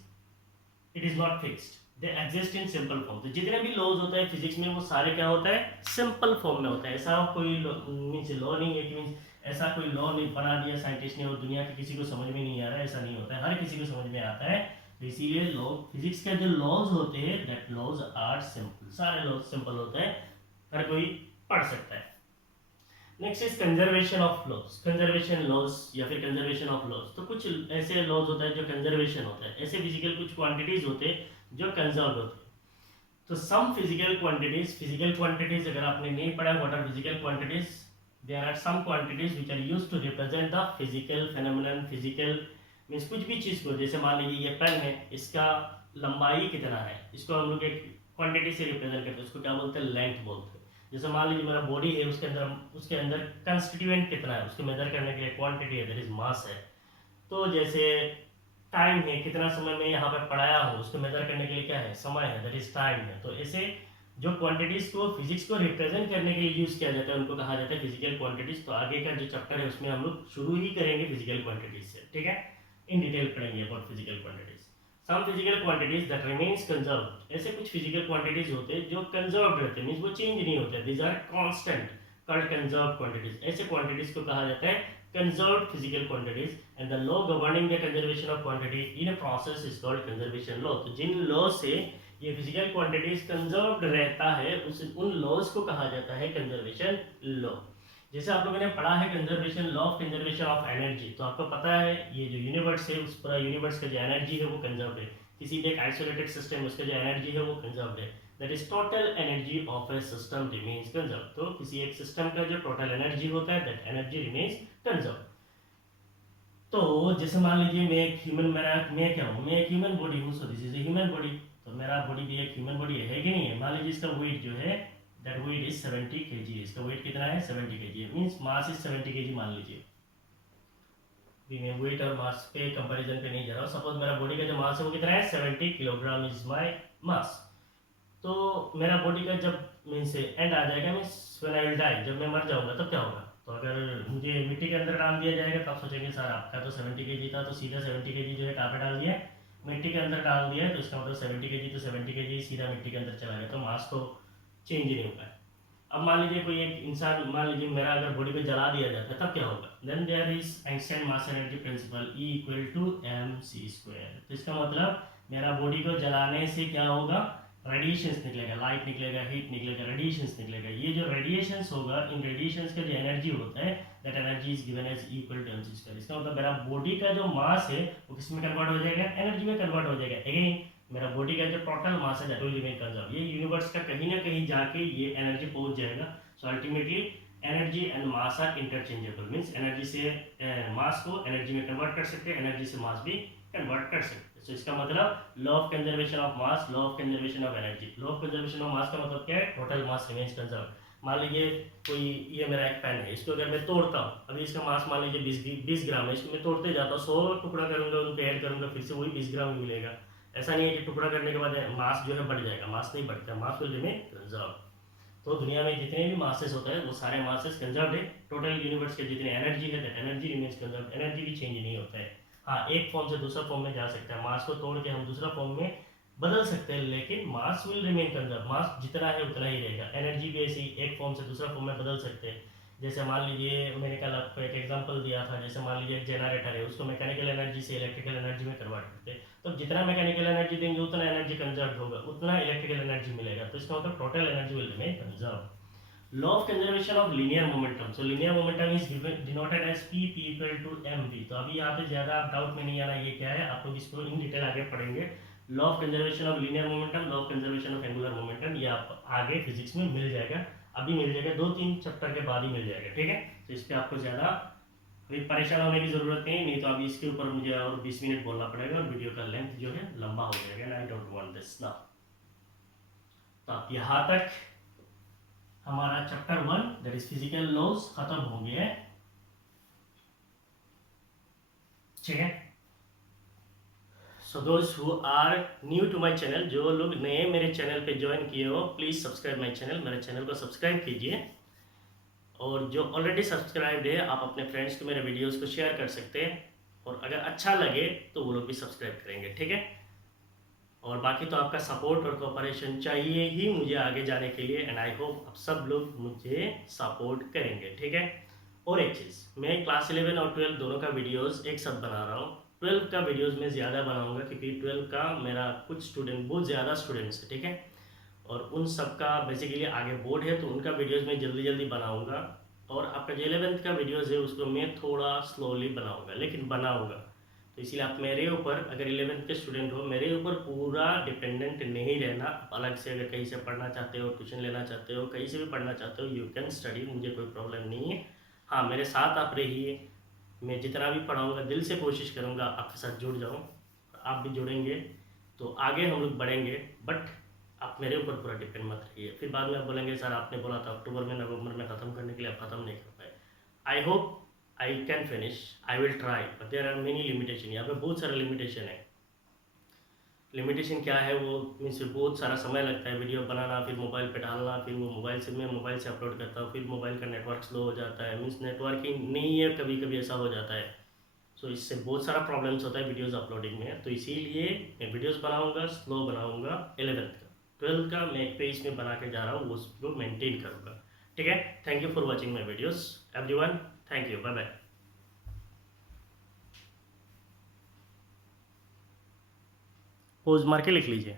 it is not fixed, they exist in simple form. तो जितने भी लॉज होते हैं फिजिक्स में वो सारे क्या होता है, सिंपल फॉर्म में होता है। ऐसा कोई मीन्स लॉ नहीं है कि मीन्स ऐसा कोई लॉ नहीं बना दिया साइंटिस्ट ने और दुनिया के किसी को समझ में नहीं आ रहा है, ऐसा नहीं होता है, हर किसी को समझ में आता है। तो इसीलिए लॉ, फिजिक्स के जो लॉज होते हैं दैट लॉज आर सिंपल, सारे लॉज सिंपल होते हैं, हर कोई पढ़ सकता है। Next is conservation of laws, conservation laws या फिर कंजर्वेशन ऑफ लॉज। तो कुछ ऐसे लॉज होता है जो कंजर्वेशन होता है, ऐसे फिजिकल कुछ क्वांटिटीज होते हैं जो कंजर्व होते हैं। तो सम फिजिकल क्वांटिटीज अगर आपने नहीं पढ़ा what are physical quantities, there are some quantities which are used to represent the physical phenomenon. Physical means कुछ भी चीज को, जैसे मान लीजिए ये पेन है, इसका लंबाई कितना है, इसको हम लोग एक क्वांटिटी से रिप्रेजेंट करते हैं, उसको क्या बोलते हैं, लेंथ बोलते हैं। जैसे मान लीजिए मेरा बॉडी है, उसके अंदर कंस्टिट्यूएंट कितना है, उसको मेजर करने के लिए क्वांटिटी है, दैट इज मास है। तो जैसे टाइम है, कितना समय में यहाँ पे पढ़ाया हूँ, उसको मेजर करने के लिए क्या है, समय है, दैट इज टाइम है। तो ऐसे जो क्वांटिटीज को फिजिक्स को रिप्रेजेंट करने के लिए यूज किया जाता है उनको कहा जाता है फिजिकल क्वांटिटीज। तो आगे का जो चैप्टर है उसमें हम लोग शुरू ही करेंगे फिजिकल क्वांटिटीज से, ठीक है, इन डिटेल पढ़ेंगे about physical quantities. Some physical quantities that remains conserved, ऐसे कुछ फिजिकल क्वांटिटीज होते हैं जो कंजर्व्ड रहते हैं, मींस वो चेंज नहीं होते, these are constant, called conserved quantities. ऐसे क्वांटिटीज को कहा जाता है conserved physical quantities, and the law governing the conservation of quantity in a process is called conservation law। तो जिन लॉ से ये फिजिकल क्वांटिटीज कंजर्व्ड रहता है उन लॉज को कहा जाता है कंजर्वेशन लॉ। जैसे आप लोगों ने पढ़ा है conservation law of conservation of energy, तो आपको पता है ये जो यूनिवर्स है उस पूरा यूनिवर्स का जो एनर्जी है वो कंजर्व्ड है। किसी भी एक आइसोलेटेड सिस्टम में उसका जो एनर्जी है वो कंजर्व्ड है, that is total energy of A system remains conserved. तो किसी एक सिस्टम का जो टोटल एनर्जी होता है दैट एनर्जी रिमेन्स कंजर्व्ड। तो जैसे मान लीजिए मैं एक ह्यूमन, मैं क्या हूँ, मैं एक ह्यूमन बॉडी हूँ, so this is a human body. तो मेरा बॉडी भी एक ह्यूमन बॉडी है कि नहीं है। मान लीजिए इसका वेट जो है दैट वेट इज 70 kg, इसका वेट कितना है 70 kg, means mass is 70 kg मान लीजिए। भी मैं वेट और मास पे कंपैरिजन पे नहीं जा रहा हूँ, सपोज मेरा बॉडी का जो मास है वो कितना है 70 किलोग्राम इज माय मास। तो मेरा बॉडी का जब मीन्स एंड आ जाएगा, means when I will die, जब मैं मर जाऊंगा तब क्या होगा। तो अगर मुझे मिट्टी के अंदर डाल दिया जाएगा तो आप सोचेंगे सर आपका तो 70 kg था, तो सीधा 70 kg जो है कहाँ पे डाल दिया, मिट्टी के अंदर डाल दिया, तो इसका मतलब 70 kg तो 70 kg सीधा मिट्टी के अंदर चला गया, तो मास तो चेंज ही नहीं होगा। अब मान लीजिए कोई एक इंसान, मान लीजिए मेरा अगर बॉडी को जला दिया जाता है तब क्या होगा, then there is Einstein mass energy principle E equal to mc²। तो इसका मतलब मेरा बॉडी को जलाने से क्या होगा, रेडिएशंस निकलेगा, लाइट निकलेगा, हीट निकलेगा, रेडिएशंस निकलेगा। ये जो रेडिएशंस होगा, इन रेडिएशंस का जो एनर्जी होता है that energy is given as E equal to mc²। इसका मतलब मेरा बॉडी का जो मास है वो किस में कन्वर्ट हो जाएगा, एनर्जी में कन्वर्ट हो जाएगा। अगेन मेरा बॉडी का जो टोटल मास है दैट विल रिमेन कंजर्व। ये यूनिवर्स का कहीं ना कहीं जाके ये एनर्जी पहुंच जाएगा। So ultimately energy and mass are interchangeable, means energy से मास को एनर्जी में कन्वर्ट कर सकते हैं, एनर्जी से मास भी कन्वर्ट कर सकते हैं। सो इसका मतलब law of conservation of mass, law of conservation of energy. Law of conservation of mass का मतलब क्या है, टोटल मास रिमेन्स कंजर्व। मान लीजिए कोई, ये मेरा एक पेन है, इसको अगर मैं तोड़ता हूँ, अभी इसका मास मान लीजिए 20 ग्राम है, इसको मैं तोड़ते जाता हूँ, 100 टुकड़ा करूंगा, उनको ऐड करूंगा, फिर से वही 20 ग्राम मिलेगा। ऐसा नहीं है कि टुकड़ा करने के बाद मास जो है बढ़ जाएगा, मास नहीं बढ़ता, मास विल रिमेन कंजर्व। तो दुनिया में जितने भी मासेस होते हैं वो सारे मासेस कंजर्व है। टोटल यूनिवर्स के जितने एनर्जी है that energy remains conserve, energy भी चेंज नहीं होता है। हाँ, एक फॉर्म से दूसरा फॉर्म में जा सकता है, मास को तोड़ के हम दूसरा फॉर्म में बदल सकते हैं, लेकिन मास विल रिमेन कंजर्व, मास जितना है उतना ही रहेगा। एनर्जी भी ऐसे ही एक फॉर्म से दूसरा फॉर्म में बदल सकते हैं। जैसे मान लीजिए मैंने कल आपको एक एग्जांपल दिया था, जैसे मान लीजिए एक जनरेटर है, उसको मैकेनिकल एनर्जी से इलेक्ट्रिकल एनर्जी में कन्वर्ट करते हैं, तो जितना मैकेनिकल एनर्जी देंगे उतना एनर्जी कंजर्व होगा, उतना इलेक्ट्रिकल एनर्जी मिलेगा। तो इसका मतलब total energy will remain conserve. Law of conservation of linear momentum. So linear momentum is denoted as p equal to mv। तो अभी यहाँ पे ज्यादा आप डाउट में नहीं आना ये क्या है, आप लोग इसको इन डिटेल आगे पढ़ेंगे। Law of conservation of linear momentum, law of conservation of angular momentum, ये आप आगे फिजिक्स में मिल जाएगा, अभी मिल जाएगा, 2-3 चैप्टर के बाद ही मिल जाएगा, ठीक है। तो इस पे आपको ज्यादा अभी परेशान होने की जरूरत नहीं तो अभी इसके ऊपर मुझे और 20 मिनट बोलना पड़ेगा और वीडियो का लेंथ जो है लंबा हो जाएगा, I don't want this now. तो आप यहाँ तक हमारा chapter 1 that is physical laws खत्म हो गया है, ठीक है। सो दोस्त who are new to my channel, जो लोग नए मेरे चैनल पे ज्वाइन किए हो, प्लीज़ सब्सक्राइब माय चैनल, मेरे चैनल को सब्सक्राइब कीजिए। और जो ऑलरेडी सब्सक्राइब्ड है, आप अपने फ्रेंड्स को मेरे वीडियोस को शेयर कर सकते हैं, और अगर अच्छा लगे तो वो लोग भी सब्सक्राइब करेंगे, ठीक है। और बाकी तो आपका सपोर्ट और कोऑपरेशन चाहिए ही मुझे आगे जाने के लिए, एंड आई होप आप सब लोग मुझे सपोर्ट करेंगे, ठीक है। और एक चीज़, मैं क्लास 11 और 12 दोनों का वीडियोस एक साथ बना रहा हूँ। 12 का वीडियोस मैं ज़्यादा बनाऊंगा क्योंकि 12 का मेरा कुछ स्टूडेंट, बहुत ज़्यादा स्टूडेंट्स है, ठीक है। और उन सब का बेसिकली आगे बोर्ड है, तो उनका वीडियोस मैं जल्दी जल्दी बनाऊंगा। और आपका जो 11th का वीडियोस है उसको मैं थोड़ा स्लोली बनाऊंगा, लेकिन बनाऊंगा। तो इसीलिए आप मेरे ऊपर, अगर 11th के स्टूडेंट हो, मेरे ऊपर पूरा डिपेंडेंट नहीं रहना। आप अलग से अगर कहीं से पढ़ना चाहते हो, ट्यूशन लेना चाहते हो, कहीं से भी पढ़ना चाहते हो, यू कैन स्टडी, मुझे कोई प्रॉब्लम नहीं है। हाँ, मेरे साथ आप रहिए, मैं जितना भी पढ़ाऊँगा दिल से कोशिश करूँगा आपके साथ जुड़ जाऊँ, आप भी जुड़ेंगे तो आगे हम लोग बढ़ेंगे। बट आप मेरे ऊपर पूरा डिपेंड मत रहिए, फिर बाद में आप बोलेंगे सर आपने बोला था अक्टूबर में, नवंबर में ख़त्म करने के लिए, आप ख़त्म नहीं कर पाए। I hope I can finish, I will try, but there are many limitation. यहाँ पे बहुत सारे लिमिटेशन है। लिमिटेशन क्या है वो मीन्स बहुत सारा समय लगता है वीडियो बनाना, फिर मोबाइल पे डालना, फिर वो मोबाइल से अपलोड करता हूँ, फिर मोबाइल का नेटवर्क स्लो हो जाता है, मीन्स नेटवर्किंग नहीं है, कभी कभी ऐसा हो जाता है। सो इससे बहुत सारा प्रॉब्लम्स होता है वीडियोस अपलोडिंग में। तो इसीलिए मैं वीडियोस बनाऊंगा, स्लो बनाऊंगा। 11th का, 12th का मैं एक पेज में बना के जा रहा हूँ, उसको मेंटेन करूँगा, ठीक है। Thank you for watching my videos everyone, thank you, bye bye. Pose मार के लिख लीजिए।